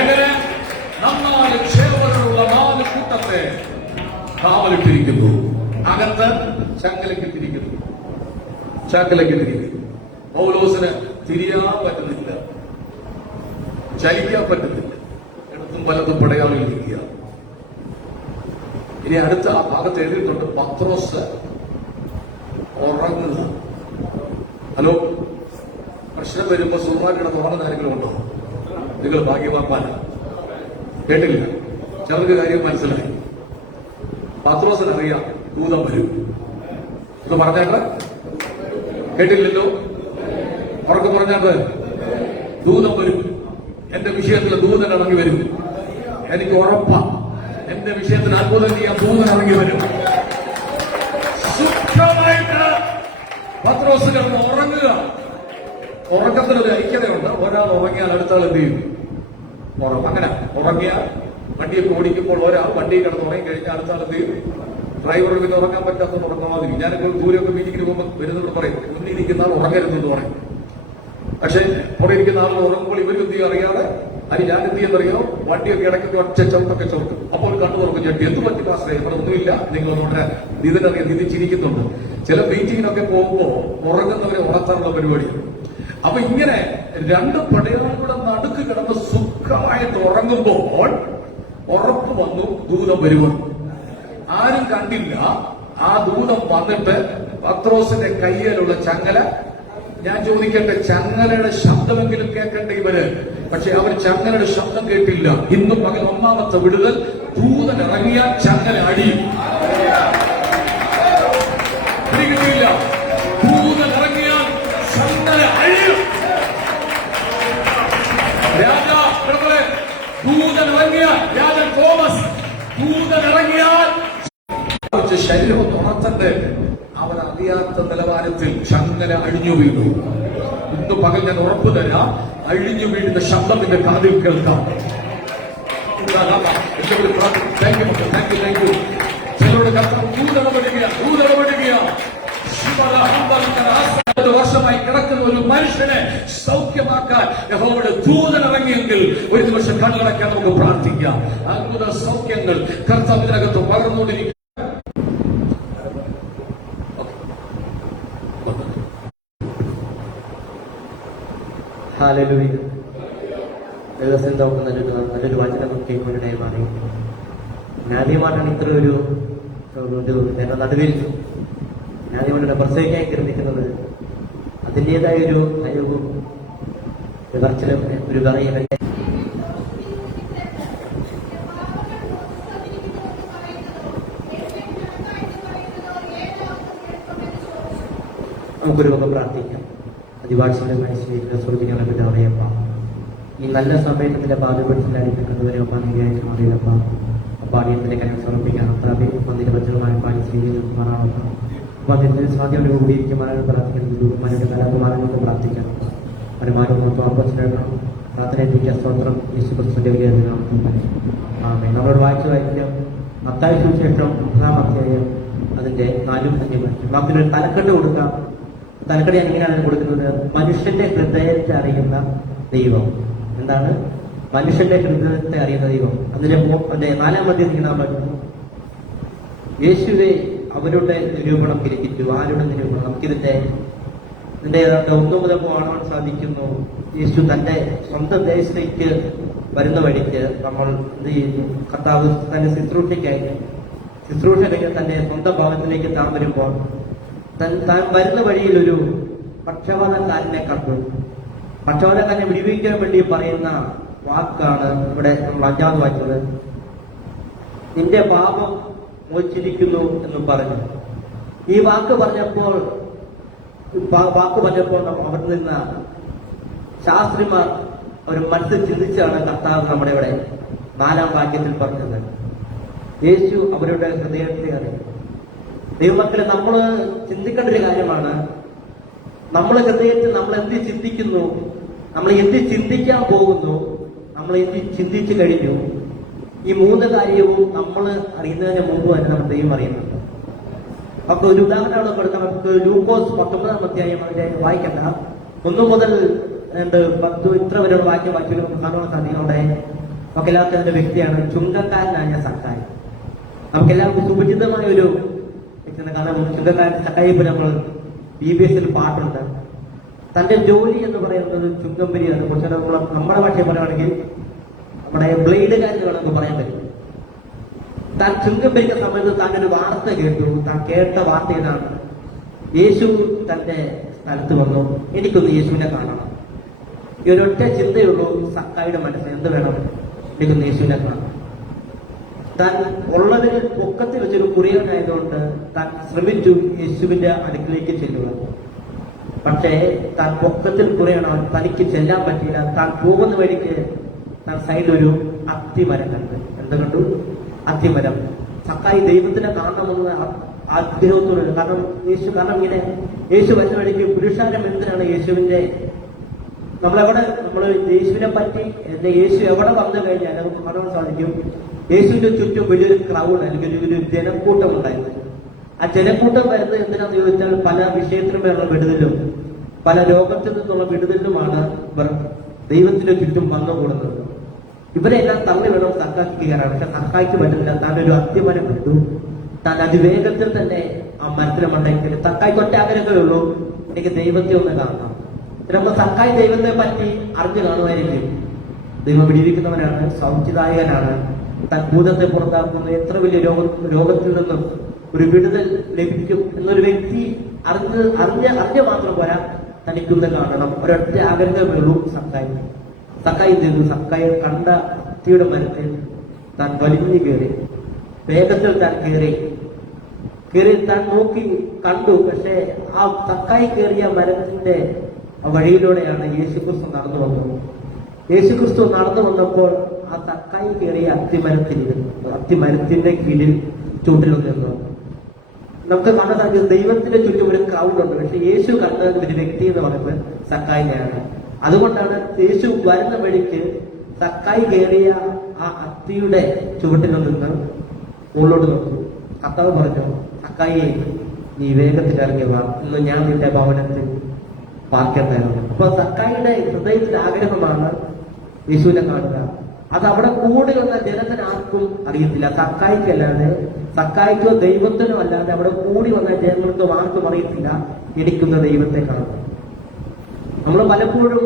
എങ്ങനെ നന്നാല് ക്ഷേമങ്ങളുള്ള 4 കൂട്ടത്തെ കാവലിട്ടിരിക്കുന്നു. അകത്ത് ചങ്ങലക്കിട്ടിരിക്കുന്നു. പൗലോസിന് തിരിയാൻ പറ്റുന്നില്ല, ചലിക്കാൻ പറ്റുന്നില്ല, ഇടത്തും പലതും പടയാളിയിരിക്കുക. ഇനി അടുത്ത ആ ഭാഗത്ത് എഴുതിയിട്ടുണ്ട്, പത്രോസ് ഉറങ്ങുക. ഹലോ, പ്രശ്നം വരുമ്പോ സുഖമായിട്ട് ഉറങ്ങുന്ന ആരെങ്കിലും ഉണ്ടോ? നിങ്ങൾ ഭാഗ്യവാന്മാരാ. കേട്ടില്ല, ചിലർക്ക് കാര്യം മനസ്സിലായി. പത്രോസിനറിയാം ദൂതം വരും. ഇത് പറഞ്ഞേട്ടെ, കേട്ടില്ലല്ലോ. ഉറക്കെ പറഞ്ഞാട്ട് ദൂതം വരും. എന്റെ വിഷയത്തിൽ ദൂതൻ ഇറങ്ങി വരും. എനിക്ക് ഉറപ്പാ, എന്റെ വിഷയത്തിൽ അത്ഭുതം ചെയ്യാൻ ദൂതൻ ഇറങ്ങി വരും. സുഖമായിട്ട് പത്രോസ് കിടന്ന് ഉറങ്ങുക. ഉറക്കത്തിലൊരു ഐക്യതയുണ്ട്. ഒരാൾ ഉറങ്ങിയാൽ അടുത്ത ആൾ എന്ത് ചെയ്യും? അങ്ങനെ ഉറങ്ങിയാൽ വണ്ടിയൊക്കെ ഓടിക്കുമ്പോൾ ഒരാൾ വണ്ടി കിടന്ന് ഉറങ്ങി കഴിഞ്ഞാൽ അടുത്ത ആൾ എന്ത് ചെയ്യും? ഡ്രൈവർ പിന്നെ ഉറങ്ങാൻ പറ്റാത്ത ഉറങ്ങാതിരിക്കും. ഞാനിപ്പോൾ ദൂരെയൊക്കെ മീറ്റിങ്ങിന് പോകുമ്പോൾ വരുന്നവരോട് പറയും, മുന്നിരിക്കുന്ന ആൾ ഉറങ്ങരുതെന്ന് പറയും. പക്ഷെ പുറകെ ഇരിക്കുന്ന ആളുകൾ ഉറങ്ങുമ്പോൾ ഇവർക്ക് എന്ത് ചെയ്യും അറിയാതെ അത് ഞാൻ എന്ത് ചെയ്യുന്നറിയോ, വണ്ടിയൊക്കെ ഇടയ്ക്കൊക്കെ ഒറ്റ ചവിട്ടൊക്കെ ചവിട്ടും. അപ്പോൾ കണ്ണു തുറക്കും ഞെട്ടി, എന്ത് പറ്റി പാസ്റ്റേ? ഇവിടെ ഒന്നുമില്ല, നിങ്ങളൊന്നുകൂടെ ഇതിനറിയാം, ഇത് ചിരിക്കുന്നുണ്ട്. ചില മീറ്റിങ്ങിനൊക്കെ പോകുമ്പോ ഉറങ്ങുന്നവരെ ഉണർത്താനുള്ള പരിപാടിയാണ്. അപ്പൊ ഇങ്ങനെ 2 പടയാളികളുടെ നടുക്ക് കിടന്ന് സുഖമായിട്ട് ഉറങ്ങുമ്പോൾ ഉറപ്പ് വന്നു ദൂതം വരുമെന്ന്. ആരും കണ്ടില്ല. ആ ദൂതം വന്നിട്ട് പത്രോസിന്റെ കയ്യിലുള്ള ചങ്ങല, ഞാൻ ചോദിക്കട്ടെ, ചങ്ങലയുടെ ശബ്ദമെങ്കിലും കേൾക്കണ്ടേ ഇവര്? പക്ഷെ അവർ ചങ്ങലയുടെ ശബ്ദം കേട്ടില്ല. ഇന്നും പകൽ 1ാമത്തെ വിടുതൽ. ദൂതൻ ഇറങ്ങിയാൽ ചങ്ങല അടിയും. കിട്ടിയില്ല. ദൂതൻ ഇറങ്ങിയാൽ ചങ്ങല അഴിയും. ദൂതൻ ഇറങ്ങിയാൽ, രാജൻ തോമസ്, ദൂതൻ ഇറങ്ങിയാൽ ശരീരം തുറത്തന്റെ അവരറിയാത്ത നിലവാരത്തിൽ ചങ്ങല അഴിഞ്ഞു വീണു. ഇന്ന് പകൽ ഞാൻ ഉറപ്പു തരാം, അഴിഞ്ഞു വീഴുന്ന ശബ്ദം നിന്റെ കാതിൽ കേൾക്കാം. ചിലരുടെ കർത്താവ് ദൂതടപെടുക. 2 വർഷമായി കിടക്കുന്ന ഒരു മനുഷ്യനെ സൗഖ്യമാക്കാൻ യഹോവയുടെ ദൂതൻ ഇറങ്ങിയെങ്കിൽ ഒരു ദിവസം കണ്ണടയ്ക്കാൻ നമുക്ക് പ്രാർത്ഥിക്കാം. അത്ഭുത സൗഖ്യങ്ങൾ കർത്താവിനകത്ത് പകർന്നുകൊണ്ടിരിക്കും. ഹല്ലേലൂയ. ദിവസം നോക്കുന്ന നല്ലൊരു വചനം കേൾക്കുവാനായി മാറി. ആദ്യമായിട്ടാണ് ഇത്ര ഒരു എന്റെ നടുവിൽ ആദ്യമായിട്ടാണ് പ്രസവിക്കാൻ കരുതിക്കുന്നത്. അതിൻ്റെതായ ഒരു അനുഭവം പറച്ചിലും ഒരു പറയും. നമുക്കൊരു വന്ന് പ്രാർത്ഥിക്കാം. അതിവാത്സല്യമായ സ്വർഗ്ഗീയ പിതാവേയപ്പ, ഈ നല്ല സമയത്ത് നിന്റെ പാതപ്പെടുത്തിലായിരിക്കുന്നവരെ ഒപ്പ നീയായിട്ട് മാറിയപ്പ. അപ്പാടിയത്തിന്റെ കാര്യം സമർപ്പിക്കാൻ അതിന്റെ ഭദ്രമായ പാടി സ്വീകരിക്കുമാറാണപ്പ. അപ്പൊ അതിന്റെ സാധ്യത കൂടിയിരിക്കുമാറാണ് പ്രാർത്ഥിക്കുന്നത്. മനയുടെ കലാകുമാരങ്ങൾക്ക് പ്രാർത്ഥിക്കണം. പരമാരും അപ്പച്ചനെടുക്കണം. പ്രാർത്ഥനയിലേക്ക് സ്തോത്രം യേശുക്രിസ്തുവിന്റെ വലിയ ആമേൻ. നമ്മളോട് വായിക്കാം. മത്തായി സുവിശേഷം 1-ാം അധ്യായം അതിന്റെ 4-5 വാക്കിനൊരു തലക്കെട്ട് കൊടുക്കാം. തലക്കെട്ട് ഞാൻ ഇങ്ങനെയാണ് കൊടുക്കുന്നത്: മനുഷ്യന്റെ ഹൃദയത്തെ അറിയുന്ന ദൈവം. എന്താണ് മനുഷ്യന്റെ ഹൃദയത്തെ അറിയുന്ന ദൈവം? അതിന്റെ 4-ാം അധ്യായം നാം പഠിക്കുന്നു. യേശുവെ അവരുടെ നിരൂപണം ഗ്രഹിച്ചു. ആരുടെ നിരൂപണം? നമുക്കിതിന്റെ 1 മുതൽ കാണുവാൻ സാധിക്കുന്നു. യേശു തന്റെ സ്വന്തം ദേശത്തേക്ക് വരുന്ന വഴിക്ക് നമ്മൾ എന്ത് ചെയ്യുന്നു? കർത്താവ് തന്റെ ശുശ്രൂഷ കഴിഞ്ഞ് തന്റെ സ്വന്തം ഭവനത്തിലേക്ക് താൻ വരുമ്പോൾ താൻ വരുന്ന വഴിയിൽ ഒരു പക്ഷപാതക്കാരനെ കണ്ടു. പക്ഷപാതക്കാരനെ വിടുവിക്കാൻ വേണ്ടി പറയുന്ന വാക്കാണ് ഇവിടെ നമ്മൾ 5ാമത് വായിച്ചത്. നിന്റെ പാപം മോചിച്ചിരിക്കുന്നു എന്ന് പറഞ്ഞു. ഈ വാക്ക് പറഞ്ഞപ്പോൾ അവിടെ നിന്ന് ശാസ്ത്രിമാർ അവർ മനസ്സിൽ ചിന്തിച്ചാണ് കർത്താവ് നമ്മുടെ ഇവിടെ 4ാം വാക്യത്തിൽ പറഞ്ഞത്. യേശു അവരുടെ ഹൃദയത്തെ അറിയും. ദൈവമക്കളെ, നമ്മൾ ചിന്തിക്കേണ്ട ഒരു കാര്യമാണ്, നമ്മളെ ഹൃദയത്തിൽ നമ്മൾ എന്ത് ചിന്തിക്കുന്നു, നമ്മൾ എന്ത് ചിന്തിക്കാൻ പോകുന്നു, നമ്മൾ എന്ത് ചിന്തിച്ചു കഴിഞ്ഞു, ഈ 3 കാര്യവും നമ്മൾ അറിയുന്നതിന് മുമ്പ് തന്നെ നമ്മുടെ ദൈവം അറിയുന്നുണ്ട്. അപ്പൊ ഒരു ഉദാഹരണമാണ് കൊടുക്കാം. നമുക്ക് ലൂക്കോസ് 19ാം അധ്യായം അതിന്റെ വായിക്കണ്ട, 1 മുതൽ 10 ഇത്ര വരെയുള്ള വാക്യം വായിച്ചു കാണുവാൻ സാധിക്കും. അവിടെ നമുക്കെല്ലാവർക്കും വ്യക്തിയാണ് ചുങ്കക്കാരനായ സക്കായി. നമുക്കെല്ലാവർക്കും സുപരിചിതമായ ഒരു വ്യക്തിയാണ്. കാരണം ചുങ്കക്കാരൻ സക്കായി നമ്മൾ BBS പാട്ടുണ്ട്. തന്റെ ജോലി എന്ന് പറയുന്നത് ചുങ്കമ്പരിയാണ്. കുറച്ച് നമ്മുടെ ഭാഷയിൽ പറയുകയാണെങ്കിൽ നമ്മുടെ ബ്ലേഡുകാരൻ വേണമെന്ന് പറയാൻ പറ്റും. താൻ ചുങ്കം ഭരിക്കുന്ന സമയത്ത് താൻ ഒരു വാർത്ത കേട്ടു. താൻ കേട്ട വാർത്ത ഏതാണ്? യേശു തന്റെ സ്ഥലത്ത് വന്നു, എനിക്കൊന്ന് യേശുവിനെ കാണണം. ഈ ഒരൊറ്റ ചിന്തയുള്ളൂ സക്കായിയുടെ മനസ്സിൽ. എന്ത് വേണം? എനിക്കൊന്ന് യേശുവിനെ കാണണം. താൻ ഉള്ളതിന് പൊക്കത്തിൽ വെച്ചൊരു കുറിയനായതുകൊണ്ട് താൻ ശ്രമിച്ചു യേശുവിന്റെ അടുക്കിലേക്ക് ചെല്ലുക. പക്ഷേ താൻ പൊക്കത്തിൽ കുറയണം, തനിക്ക് ചെല്ലാൻ പറ്റിയില്ല. താൻ പോകുന്ന വഴിക്ക് താൻ സൈഡിലൊരു അത്തിമരം കണ്ടു. എന്ത് കണ്ടു? അത്തിമരം. സക്കായി ദൈവത്തിനെ കാണണമെന്ന് ആഗ്രഹത്തോട്, കാരണം ഇങ്ങനെ യേശു വരുന്ന വഴിക്ക് പുരുഷാരം എന്തിനാണ് യേശുവിന്റെ നമ്മൾ യേശുവിനെ പറ്റി യേശു എവിടെ വന്നു കഴിഞ്ഞാൽ നമുക്ക് കാണാൻ സാധിക്കും. യേശുവിന്റെ ചുറ്റും വലിയൊരു ക്രൗഡ് അല്ലെങ്കിൽ ഒരു ജനക്കൂട്ടം ഉണ്ടായിരുന്നു. ആ ജനക്കൂട്ടം വരുന്നത് എന്തിനാന്ന് ചോദിച്ചാൽ പല വിഷയത്തിനുമുള്ള വിടുതലും പല രോഗത്തിൽ നിന്നുള്ള വിടുതലുമാണ് ഇവർ ദൈവത്തിന്റെ ചുറ്റും വന്നുകൂടുന്നത്. ഇവരെല്ലാം തള്ളി വേണം സക്കായിക്ക് കയറാൻ. പക്ഷെ സക്കായിക്ക് പറ്റില്ല. താൻ ഒരു അത്തിമരം കണ്ടു. താൻ അതിവേഗത്തിൽ തന്നെ ആ മരത്തിലെ മണ്ടയ്ക്ക് സക്കായിക്ക് ഒറ്റ ആഗ്രഹമേ ഉള്ളൂ, എനിക്ക് ദൈവത്തെ ഒന്ന് കാണണം. ചിലപ്പോൾ സക്കായി ദൈവത്തെ പറ്റി അറിഞ്ഞു കാണുമായിരിക്കും. ദൈവം വിടിവിക്കുന്നവനാണ്, സൗഖ്യദായകനാണ്, താൻ ഭൂതത്തെ പുറത്താക്കുന്ന, എത്ര വലിയ രോഗത്തിൽ നിന്നും ഒരു വിടുതൽ ലഭിക്കും എന്നൊരു വ്യക്തി അറിഞ്ഞ മാത്രം പോരാ, തനിക്കൊന്ന് കാണണം. ഒരൊറ്റ ആഗ്രഹമേ ഉള്ളൂ സക്കായി. സക്കായി ചെയ്തു. സക്കായി കണ്ട അത്തിയുടെ മരത്തിൽ താൻ വലിഞ്ഞു കയറി. വേഗത്തിൽ താൻ കയറി താൻ നോക്കി കണ്ടു. പക്ഷെ ആ സക്കായി കയറിയ മരത്തിന്റെ വഴിയിലൂടെയാണ് യേശുക്രിസ്തു നടന്നു വന്നത്. യേശുക്രിസ്തു നടന്നു വന്നപ്പോൾ ആ സക്കായി കയറിയ അത്തിമരത്തിന്റെ കീഴിൽ ചൂട്ടിൽ നിന്നു. നമുക്ക് കാണാൻ സാധിക്കും ദൈവത്തിന്റെ ചുറ്റും ഒരു ക്രൗഡുണ്ട്. പക്ഷെ യേശു കണ്ടത് ഒരു വ്യക്തി എന്ന് പറയുന്നത് സക്കായിനെയാണ്. അതുകൊണ്ടാണ് യേശു വരുന്ന വഴിക്ക് സക്കായി കയറിയ ആ അത്തിയുടെ ചുവട്ടിൽ നിന്ന് മുകളിലോട്ട് നോക്കി. കർത്താവ് പറഞ്ഞു, സക്കായി നീ വേഗത്തിൽ ഇറങ്ങി വാ, ഇന്ന് ഞാൻ നിന്റെ ഭവനത്തിൽ പാർക്കണ്ടായിരുന്നു. അപ്പൊ സക്കായിയുടെ ഹൃദയത്തിന്റെ ആഗ്രഹമാണ് യേശുവിനെ കാണുക. അത് അവിടെ കൂടി വന്ന ജനത്തിന് ആർക്കും അറിയത്തില്ല. സക്കായിക്കല്ലാതെ, സക്കായിക്കോ ദൈവത്തിനോ അല്ലാതെ അവിടെ കൂടി വന്ന ജനങ്ങൾക്കും ആർക്കും അറിയത്തില്ല ഇടിക്കുന്ന ദൈവത്തെ കാണുക. നമ്മൾ പലപ്പോഴും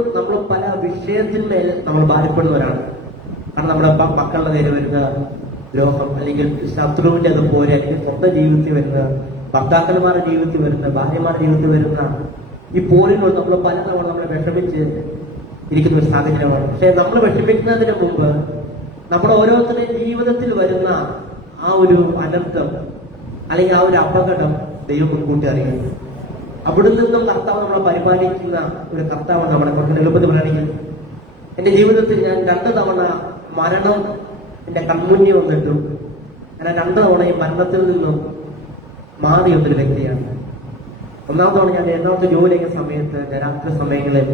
പല വിഷയത്തിന്മേൽ നമ്മൾ ഭാരപ്പെടുന്നവരാണ്. കാരണം നമ്മുടെ മക്കളുടെ നേരെ വരുന്ന ദ്രോഹം, അല്ലെങ്കിൽ ശത്രുവിന്റെ അത് പോരെ, അല്ലെങ്കിൽ സ്വന്തം ജീവിതത്തിൽ വരുന്ന, ഭർത്താക്കന്മാരുടെ ജീവിതത്തിൽ വരുന്ന, ഭാര്യമാരുടെ ജീവിതത്തിൽ വരുന്ന ഈ പോരിനോട് നമ്മൾ പലതവണ നമ്മളെ വിഷമിച്ച് ഇരിക്കുന്ന ഒരു സാഹചര്യമാണ്. പക്ഷെ നമ്മൾ വിഷമിക്കുന്നതിന് മുമ്പ് നമ്മുടെ ഓരോരുത്തരുടെയും ജീവിതത്തിൽ വരുന്ന ആ ഒരു അനർത്ഥം അല്ലെങ്കിൽ ആ ഒരു അപകടം ദൈവം മുൻകൂട്ടി അറിയുന്നു. അവിടെ നിന്നും കർത്താവ് നമ്മളെ പരിപാലിക്കുന്ന ഒരു കർത്താവാണ് നമ്മളെ. കുറച്ച് എളുപ്പത്തിൽ പറയുകയാണെങ്കിൽ എന്റെ ജീവിതത്തിൽ ഞാൻ 2 തവണ മരണം എന്റെ കൺമുന്നിൽ വന്നിട്ടും ഞാൻ 2 തവണ ഈ മരണത്തിൽ നിന്നും മാറിയൊരു വ്യക്തിയാണ്. 1ാമത്തെ തവണ ഞാൻ 8ാമത്തെ ജോലി ചെയ്യുന്ന സമയത്ത് ഞാൻ രാത്രി സമയങ്ങളിൽ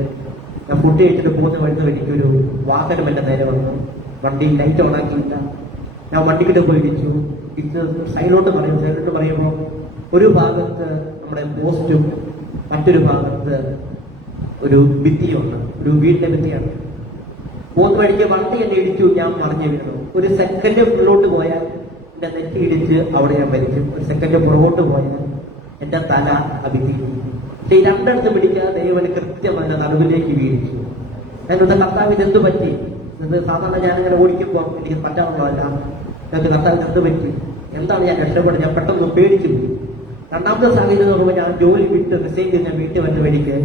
ഞാൻ ഫുഡ് കഴിച്ചിട്ട് പോകുന്ന വഴുന്ന വഴിക്ക് ഒരു വാഹനം എന്റെ നേരെ വന്നു. വണ്ടി ലൈറ്റ് ഓൺ ആക്കിയില്ല. ഞാൻ വണ്ടിക്കിട്ട് പോയി ഇടിച്ചു. സൈഡിലോട്ട് പറയുമ്പോൾ ഒരു ഭാഗത്ത് നമ്മുടെ പോസ്റ്റും മറ്റൊരു ഭാഗത്ത് ഒരു ഭിത്തിയുണ്ട്. ഒരു വീടിന്റെ ഭിത്തിയാണ്. പോകുന്ന വഴിക്ക് വണ്ടി എന്നെ ഇടിച്ചു. ഞാൻ മറിഞ്ഞു വീണു. ഒരു സെക്കൻഡ് മുന്നോട്ട് പോയാൽ എന്റെ നെറ്റി ഇടിച്ച് അവിടെ ഞാൻ മരിക്കും. ഒരു സെക്കൻഡ് പുറകോട്ട് പോയാൽ എന്റെ തല അഭിജിക്കും. പക്ഷെ ഈ 2 പിടിക്കാതെ ദൈവം കൃത്യമായി നടുവിലേക്ക് വീഴിച്ചു. ഞാനിവിടെ കർത്താവിന് എന്ത് പറ്റി? സാധാരണ ഞാനിങ്ങനെ ഓടിക്കുമ്പോൾ എനിക്ക് പറ്റാവുന്നതല്ല. ഞങ്ങൾക്ക് കർത്താവിന് എന്ത് പറ്റി? എന്താണ് ഞാൻ രക്ഷപ്പെടുന്നത്? ഞാൻ പെട്ടെന്ന് പേടിച്ചു പോയി. 2ാമത്തെ സാഹചര്യം എന്ന് പറയുമ്പോൾ ഞാൻ ജോലി വിട്ട് റിസൈൻ ചെയ്ത് ഞാൻ വീട്ടിൽ വരുന്ന വഴിക്ക്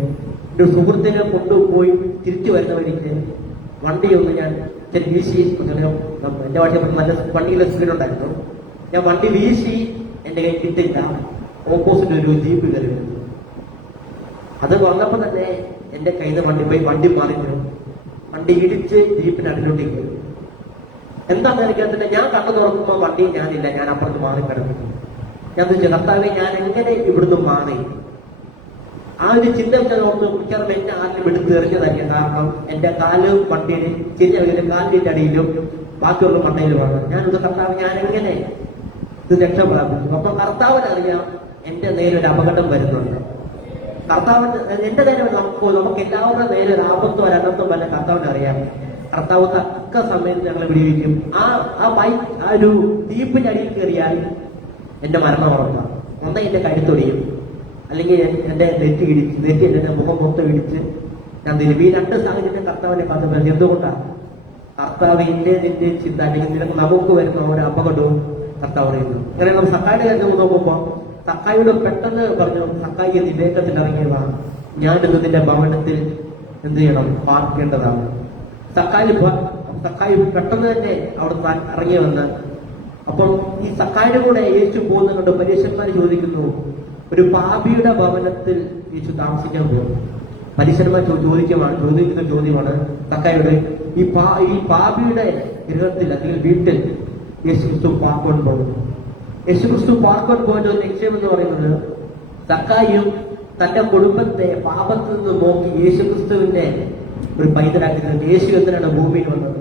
ഒരു സുഹൃത്തിനെ കൊണ്ടുപോയി തിരിച്ചു വരുന്ന വഴിക്ക് വണ്ടി ഒന്ന് ഞാൻ ഇച്ചിരി വീശി, എന്റെ വണ്ടി നല്ല വണ്ടിയിലെ സ്പീഡ് ഉണ്ടായിരുന്നു. ഞാൻ വണ്ടി വീശി, എന്റെ കൈ കിട്ടില്ല. ഓപ്പോസിറ്റ് ഒരു ജീപ്പ് കയറി വരുന്നു. അത് വന്നപ്പോ തന്നെ എന്റെ കയ്യിൽ നിന്ന് വണ്ടി പോയി, വണ്ടി മാറിയിരുന്നു. വണ്ടി ഇടിച്ച് ജീപ്പിന് അടിയിലോട്ടേക്ക് കയറി. എന്താണെന്ന് എനിക്കറിയില്ല. ഞാൻ കണ്ണു തുറക്കുമ്പോൾ വണ്ടി ഞാനില്ല, ഞാൻ അപ്പുറത്ത് മാറി കിടക്കുന്നു. ഞാൻ ചോദിച്ചു, കർത്താവേ ഞാൻ എങ്ങനെ ഇവിടുന്ന് മാറി? ആ ഒരു ചിന്ത വെച്ചാൽ ഓർത്ത് മിക്കവാറും എന്നെ ആരും എടുത്ത് എറിഞ്ഞതായിരിക്കും. കാരണം എന്റെ കാലും വണ്ടിയുടെ ചെറിയ കാലിന്റെ അടിയിലും ബാക്കിയുള്ള മണ്ണയിലുമാണ്. ഞാനത് കർത്താവ് ഞാൻ എങ്ങനെ ഇത് രക്ഷപ്രാപിച്ചു? അപ്പൊ കർത്താവിനറിയാം എന്റെ നേരെ ഒരു അപകടം വരുന്നുണ്ട്. കർത്താവിന് എന്റെ നേരെ നമുക്ക് എല്ലാവരുടെ നേരെ ഒരു ആപത്തോ അനർത്ഥം വല്ല കർത്താവിന് അറിയാം. കർത്താവ് തക്ക സമയത്ത് ഞങ്ങളെ വിടിവിക്കും. ആ ഒരു തീപ്പിന്റെ അടിയിൽ കയറിയാൽ എന്റെ മരണം ഉറപ്പാണ്. ഒന്നേ എന്റെ കഴുത്തൊടിയും, അല്ലെങ്കിൽ എന്റെ നെറ്റി എന്റെ മുഖം മൊത്തം ഇടിച്ച് ഞാൻ തിരുമ്പി. ഈ രണ്ട് സാഹചര്യം കർത്താവിനെ പറഞ്ഞു. എന്തുകൊണ്ടാണ്? കർത്താവ് നിന്റെ ചിന്ത, അല്ലെങ്കിൽ നമുക്ക് വരുന്ന ഒരു അപകടവും കർത്താവ് പറയുന്നു. അങ്ങനെ നമ്മൾ സക്കായുടെ കാര്യം നോക്കുമ്പോൾ സക്കായിയോട് പെട്ടെന്ന് പറഞ്ഞു, സക്കായി വിവേകത്തിൽ ഇറങ്ങിയതാണ്. ഞാനിത് നിന്റെ ഭവനത്തിൽ എന്ത് ചെയ്യണം? പാർക്കേണ്ടതാണ്. സക്കായി പെട്ടെന്ന് തന്നെ അവിടെ ഇറങ്ങി വന്ന്, അപ്പം ഈ സക്കായുടെ കൂടെ യേശു പോകുന്ന കണ്ട് പരീക്ഷന്മാർ ചോദിക്കുന്നു, ഒരു പാപിയുടെ ഭവനത്തിൽ യേശു താമസിക്കാൻ പോകും. പരീക്ഷന്മാർ ചോദിക്കുന്ന ചോദ്യമാണ് സക്കായുടെ, ഈ പാപിയുടെ ഗൃഹത്തിൽ അല്ലെങ്കിൽ വീട്ടിൽ യേശുക്രിസ്തു പാർക്കാൻ പോകും. യേശുക്രിസ്തു പാർക്കാൻ പോയിന്റെ ഒരു ലക്ഷ്യം എന്ന് പറയുന്നത്, സക്കായിയും തന്റെ കുടുംബത്തെ പാപത്തിൽ നിന്ന് നോക്കി യേശുക്രിസ്തുവിന്റെ ഒരു പൈതലാക്കുന്നത്. യേശു എന്തിനാണ് ഭൂമിയിൽ വന്നത്?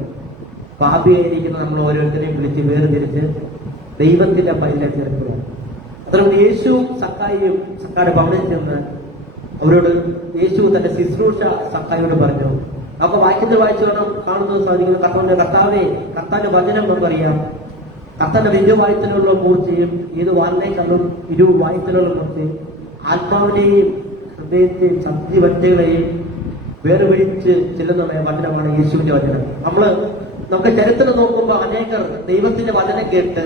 പാപിയായിരിക്കുന്ന നമ്മൾ ഓരോരുത്തരെയും വിളിച്ച് വേർതിരിച്ച് ദൈവത്തിന്റെ പൈതലാക്കി ചേർക്കുക. അതുകൊണ്ട് യേശു സക്കായിയും സക്കായുടെ ഭവനത്തിൽ ചെന്ന് അവരോട് യേശു തന്റെ ശുശ്രൂഷ സക്കായിയോട് പറഞ്ഞു. അപ്പൊ വായിച്ചു വേണം കാണുന്നത് സാധിക്കുന്നു. കർത്താവിന്റെ വചനം നമുക്കറിയാം. കർത്താവിന്റെ വലിയ വായത്തിലുള്ള മൂർച്ചയും ഏത് വാലിനേക്കാളും ഇരു വായത്തിലുള്ള മൂർച്ചയും ആത്മാവിനെയും ഹൃദയത്തെയും സത്യവറ്റകളെയും വേർപിടിച്ച് ചെല്ലുന്ന വചനമാണ് യേശുവിന്റെ വചനം. നമുക്ക് ചരിത്രം നോക്കുമ്പോൾ അനേകർ ദൈവത്തിന്റെ വചനം കേട്ട്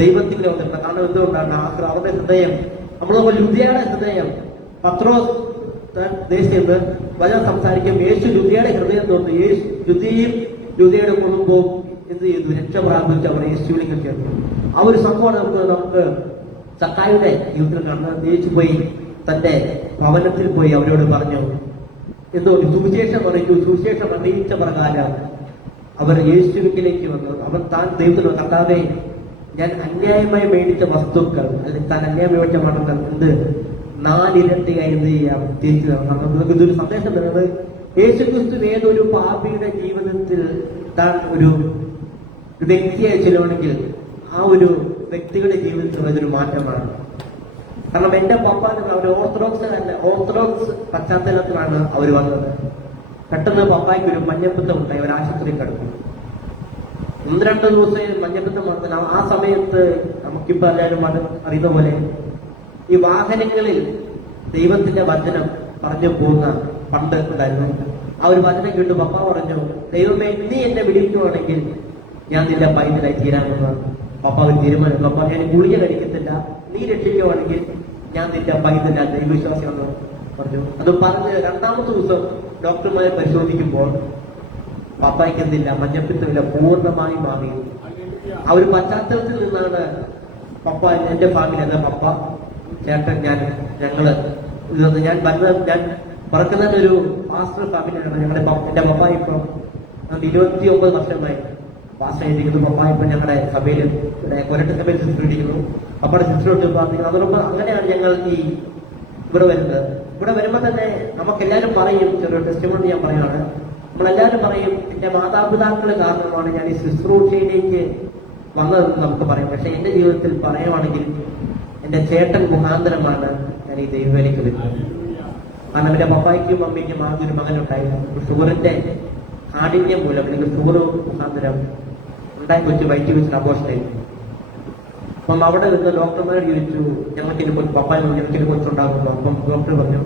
ദൈവത്തിന്റെ വന്നിട്ടുണ്ട്. കാരണം എന്തുകൊണ്ടാണ്? അവരുടെ ഹൃദയം, നമ്മൾ ലുദിയയുടെ ഹൃദയം, പത്രോസ് ദേശത്ത് വചനം സംസാരിക്കും. യേശു ലുദിയയുടെ ഹൃദയം തോന്നുന്നു. ലുദിയയുടെ കുടുംബവും എന്ത് ചെയ്തു? രക്ഷ പ്രാപിച്ച് അവർ യേശുവിലേക്ക് ചേർന്നു. ആ ഒരു സംഭവം നമുക്ക് സക്കായിയുടെ ജീവിതത്തിൽ കാണുന്നത്. യേശു പോയി തന്റെ ഭവനത്തിൽ പോയി അവരോട് പറഞ്ഞു, സുവിശേഷം അറിയിച്ച പ്രകാരം അവർ യേശുവിലേക്ക് വന്നു. അവൻ താൻ ദൈവത്തിന്, കർത്താവേ ഞാൻ അന്യായമായി മേടിച്ച വസ്തുക്കൾ, അല്ലെങ്കിൽ താൻ അന്യായമായി മേടിച്ച മണങ്ങൾ 4 ഇരട്ടിയായി എന്ത് ചെയ്യാം? തിരിച്ചു തരണം. നമുക്ക് ഇതൊരു സന്ദേശം തരുന്നത്, യേശുക്രിസ്തു ഏതൊരു പാപിയുടെ ജീവിതത്തിൽ താൻ ഒരു വ്യക്തിയായി ചെല്ലുവാണെങ്കിൽ ആ ഒരു വ്യക്തിയുടെ ജീവിതത്തിൽ അതൊരു മാറ്റമാണ്. കാരണം എന്റെ പപ്പാന് അവർ ഓർത്തഡോക്സ് പശ്ചാത്തലത്തിലാണ് അവർ വന്നത്. പെട്ടെന്ന് പപ്പായ്ക്ക് ഒരു മഞ്ഞപ്പിത്തം ഉണ്ടായി. അവർ ആശുപത്രിയിൽ കിടക്കും. 1-2 ദിവസം മഞ്ഞപ്പിത്തം വന്നതിന് ആ സമയത്ത് നമുക്കിപ്പോ എല്ലാവരും അറിയുന്ന പോലെ ഈ വാഹനങ്ങളിൽ ദൈവത്തിന്റെ വചനം പറഞ്ഞു പോകുന്ന പണ്ട് ഉണ്ടായിരുന്നു. ആ ഒരു വചനം കേട്ടു പപ്പ പറഞ്ഞു, ദൈവമേ നീ എന്നെ വിളിക്കുവാണെങ്കിൽ ഞാൻ നിന്റെ പൈതലായി തീരാമെന്ന് പപ്പ ഒരു തീരുമാനം. പപ്പ ഞാൻ ഗുളിക കഴിക്കത്തില്ല, നീ രക്ഷിക്കുവാണെങ്കിൽ ഞാൻ നിന്റെ പൈതല ദൈവവിശ്വാസിയാണെന്ന് പറഞ്ഞു. അത് പറഞ്ഞ് 2ാമത്തെ ദിവസം ഡോക്ടർമാരെ പരിശോധിക്കുമ്പോൾ പപ്പായ്ക്ക് എന്തില്ല? മഞ്ഞപ്പിത്തമില്ല, പൂർണ്ണമായി മാറി. ആ ഒരു പശ്ചാത്തലത്തിൽ നിന്നാണ് പപ്പ, എന്റെ ഫാമിലി അല്ല, പപ്പ, ചേട്ടൻ, ഞങ്ങള് ഞാൻ പറക്കുന്ന ഒരു പാസ്റ്റർ ഫാമിലിയാണ്. എന്റെ പപ്പ ഇപ്പം 29 വർഷമായി പാസ്റ്റായിരിക്കുന്നു. പപ്പ ഇപ്പം ഞങ്ങളുടെ സഭയിൽ, കൊരട്ട് സഭയിൽ ശുശ്രൂഷിക്കുന്നു. പപ്പയുടെ ശുശ്രൂഷ പ്രാർത്ഥിക്കുന്നു. അതോടൊപ്പം അങ്ങനെയാണ് ഞങ്ങൾ ഇവിടെ വരുന്നത്. ഇവിടെ വരുമ്പോ തന്നെ നമുക്കെല്ലാവരും പറയും, ചെറിയ ടെസ്റ്റിമോണി ഞാൻ പറയുകയാണ്, നമ്മളെല്ലാവരും പറയും എന്റെ മാതാപിതാക്കൾ കാരണമാണ് ഞാൻ ഈ ശുശ്രൂഷയിലേക്ക് വന്നതെന്ന് നമുക്ക് പറയും. പക്ഷെ എന്റെ ജീവിതത്തിൽ പറയുവാണെങ്കിൽ എന്റെ ചേട്ടൻ മുഖാന്തരമാണ് ഞാൻ ഈ ദൈവവേലയ്ക്ക് വരുന്നത്. കാരണം എന്റെ പപ്പായ്ക്കും അമ്മയ്ക്കും ആദ്യം ഒരു മകനുണ്ടായിരുന്നു. ഷുഗറിന്റെ കാഠിന്യം മൂലം, അല്ലെങ്കിൽ ഷുഗർ മുഖാന്തരം ഉണ്ടായി വെച്ച് വയറ്റി വെച്ചിട്ട് അബോഷനായിരുന്നു. അപ്പം അവിടെ നിന്ന് ഡോക്ടർമാരോട് ചോദിച്ചു, ഞങ്ങൾക്കിന് ഞങ്ങൾക്കിന് കൊച്ചുണ്ടാകുന്നു. അപ്പം ഡോക്ടർ പറഞ്ഞു,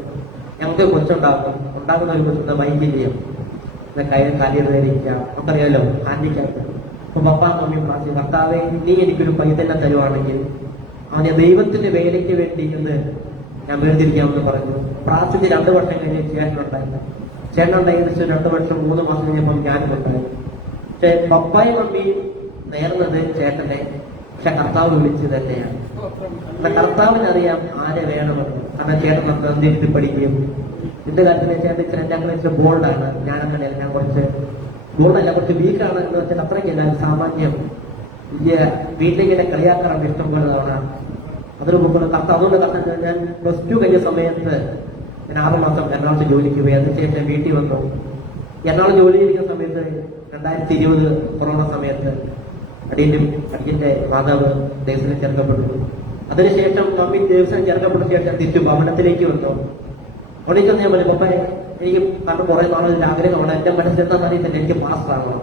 ഞങ്ങൾക്ക് ഉണ്ടാകുന്ന ഒരു കൊച്ചുണ്ട്, വൈകല്യം, കാലിയറിയിരിക്കാം, നമുക്കറിയാലോ, ഹാൻഡിക്യാപ്പ്. അപ്പൊ പപ്പ മമ്മി പ്രാർത്ഥിച്ചു, കർത്താവേ നീ എനിക്കൊരു പൈതന്നെ തരുവാണെങ്കിൽ അവനെ ദൈവത്തിന്റെ വേലയ്ക്ക് വേണ്ടി എന്ന് ഞാൻ വേർതിരിക്കാമെന്ന് പറഞ്ഞു. പ്രാർത്ഥിച്ച് 2 വർഷം കഴിഞ്ഞ് ചേട്ടനുണ്ടായിരുന്നു. ചേട്ടനുണ്ട് ഏകദേശം 2 വർഷം 3 മാസം കഴിഞ്ഞപ്പോൾ ഞാനും ഉണ്ടായി. പക്ഷെ പപ്പായും മമ്മിയും നേർന്നത് ചേട്ടനെ, പക്ഷെ കർത്താവ് വിളിച്ച് തന്നെയാണ്. എന്നാൽ കർത്താവിനറിയാം ആരെ വേണമെന്ന്. കാരണം ചേട്ടൻ നന്ദി പഠിക്കുകയും എന്റെ കാര്യത്തിൽ ചേട്ടൻ ഞങ്ങൾ വെച്ചാൽ ബോൾഡാണ്. ഞാനങ്ങനെയല്ല, ഞാൻ കുറച്ച് ബോൾഡല്ല, കുറച്ച് വീക്കാണ് എന്ന് വെച്ചാൽ അത്രയ്ക്കല്ല. സാമാന്യം വലിയ വീട്ടിലിങ്ങനെ കളിയാക്കാറുണ്ട് ഇഷ്ടം പോലെ തവണ. അതിന് മുമ്പ് അതുകൊണ്ട് കർത്താവ് ഞാൻ +2 കഴിഞ്ഞ സമയത്ത് ഞാൻ 6 മാസം എറണാകുളത്ത് ജോലിക്ക് പോയി. അതിനുശേഷം വീട്ടിൽ വന്നു. എറണാകുളം ജോലി ചെയ്യുന്ന സമയത്ത് 2020 കൊറോണ സമയത്ത് അടിയന്റെ മാതാവ് ദേവസ്വം ചേർക്കപ്പെട്ടു. അതിനുശേഷം മമ്മി ദേവസ്വം ചേർക്കപ്പെട്ട ശേഷം തിരിച്ചു ഭവനത്തിലേക്ക് വന്നു. ഒന്നിച്ചൊന്ന് ഞാൻ പറഞ്ഞു, പപ്പ എനിക്ക് കാരണം കുറെ നാളൊരു ആഗ്രഹമാണ്, എന്റെ മനസ്സിലെത്താൻ അറിയത്തില്ല, എനിക്ക് പാസ്റ്റർ ആകണം.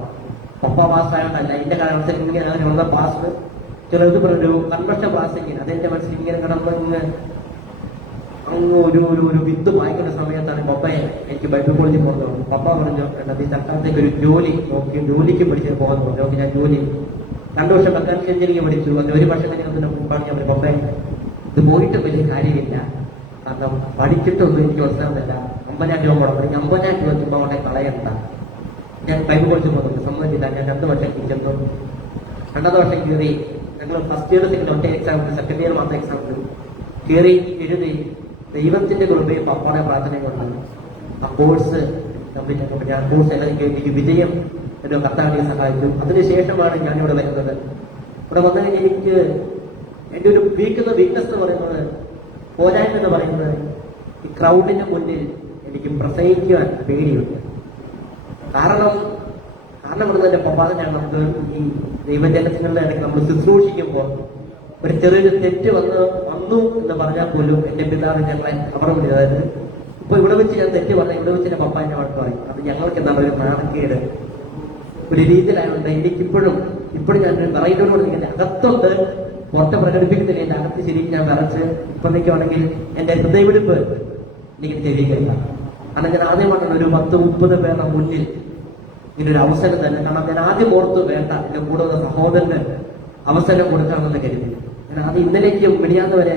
പപ്പ പാസ്റ്റർ ആയതല്ല, എന്റെ കാലത്തിൽ ഇങ്ങനെ അങ്ങനെ വന്ന പാസ്റ്റർ ചിലത് ഒരു കൺവെർഷൻ പാസ്റ്റിങ് അതെന്റെ മനസ്സിൽ ഇങ്ങനെ കിടന്ന് അങ്ങ് ഒരു വിത്ത് വായിക്കുന്ന സമയത്താണ് പപ്പയെ എനിക്ക് ബൈബിൾ കോളേജിൽ പോകുന്നത്. പപ്പ പറഞ്ഞു, ഈ തൽക്കാലത്തേക്ക് ഒരു ജോലി നോക്കി ജോലിക്ക് പഠിച്ച് പോകുന്നു. നോക്കി ഞാൻ ജോലി 2 വർഷം മെക്കാനിക്കൽ എഞ്ചിനീയറിംഗ് പഠിച്ചു. അതിന് 1 വർഷം കഴിഞ്ഞതിന് മുമ്പാണ് ഞാൻ പപ്പയെ ഇത് പോയിട്ട് വലിയ കാര്യമില്ല, കാരണം പഠിച്ചിട്ടൊന്നും എനിക്ക് മനസ്സിലാവുന്നില്ല. 50,000 രൂപ മുടങ്ങി, 50,000 രൂപ ചുമ്മാ അവിടെ കളയണ്ട. ഞാൻ ബൈബിൾ കോളേജിൽ പോകുന്നുണ്ട്, സമ്മതിച്ചില്ല. ഞാൻ 2 വർഷം ചെന്നു. 2ാമത്തെ വർഷം കയറി. ഞങ്ങൾ ഫസ്റ്റ് ഇയർ സെക്കൻഡ് ഒറ്റ എക്സാം ഉണ്ട്, സെക്കൻഡ് ഇയർ മാത്രം എക്സാം ഉണ്ട്. കയറി എഴുതി. ദൈവത്തിന്റെ കൃപയും പപ്പാടെ പ്രാർത്ഥനയും കൊണ്ട് ആ കോഴ്സ് കംപ്ലീറ്റ് ആക്കപ്പെട്ടു. ഞാൻ കോഴ്സ് എല്ലാം എനിക്ക് വിജയം എന്റെ കർത്താവിനെ സഹായിച്ചു. അതിനുശേഷമാണ് ഞാനിവിടെ വരുന്നത്. ഇവിടെ വന്നു കഴിഞ്ഞാൽ എനിക്ക് എന്റെ ഒരു വീക്ക്നെസ് എന്ന് പറയുന്നത്, പോരായ്മ എന്ന് പറയുന്നത്, ഈ ക്രൗഡിന്റെ മുന്നിൽ എനിക്ക് പ്രസംഗിക്കുവാൻ പേടിയുണ്ട്. കാരണം ഇവിടെ എന്റെ പപ്പാതനാണ്. നമുക്ക് ഈ ദൈവജനങ്ങളുടെ ഇടയ്ക്ക് നമ്മൾ ശുശ്രൂഷിക്കുമ്പോൾ ഒരു ചെറിയൊരു തെറ്റ് വന്നു എന്ന് പറഞ്ഞാൽ പോലും എന്റെ പിതാവ് ഞങ്ങളെ അപകടം ചെയ്തു. അതായത് ഇപ്പൊ ഇവിടെ വെച്ച് ഞാൻ തെറ്റ് പറഞ്ഞാൽ ഇവിടെ വെച്ച് എന്റെ പപ്പ എന്നെ വഴക്ക് പറയും. അത് ഞങ്ങൾക്ക് എന്താണ് ഒരു നാണക്കേട് ഒരു രീതിയിലായതുകൊണ്ട് എനിക്കിപ്പോഴും ഞാൻ വിറയിലോട് നിൽക്കുന്നത് അകത്തുണ്ട്, പുറത്തെ പ്രകടിപ്പിക്കുന്നില്ല. എന്റെ അകത്ത് ശരിക്കും ഞാൻ വിറച്ച് ഇപ്പൊ നിൽക്കുവാണെങ്കിൽ എന്റെ ഹൃദയവിടിപ്പ് എനിക്ക് തെളിയിക്കില്ല. കാരണം ഞാൻ ആദ്യമായിട്ടാണ് ഒരു 10-30 പേരുടെ മുന്നിൽ ഇങ്ങനൊരു അവസരം തന്നെ. കാരണം ഞാൻ ആദ്യം ഓർത്ത് വേണ്ട, എന്റെ കൂടെ സഹോദരന് അവസരം കൊടുക്കാമെന്ന് കരുതി. ഞാൻ ആദ്യം ഇന്നലേക്കും മിനിയാന്ന് വരെ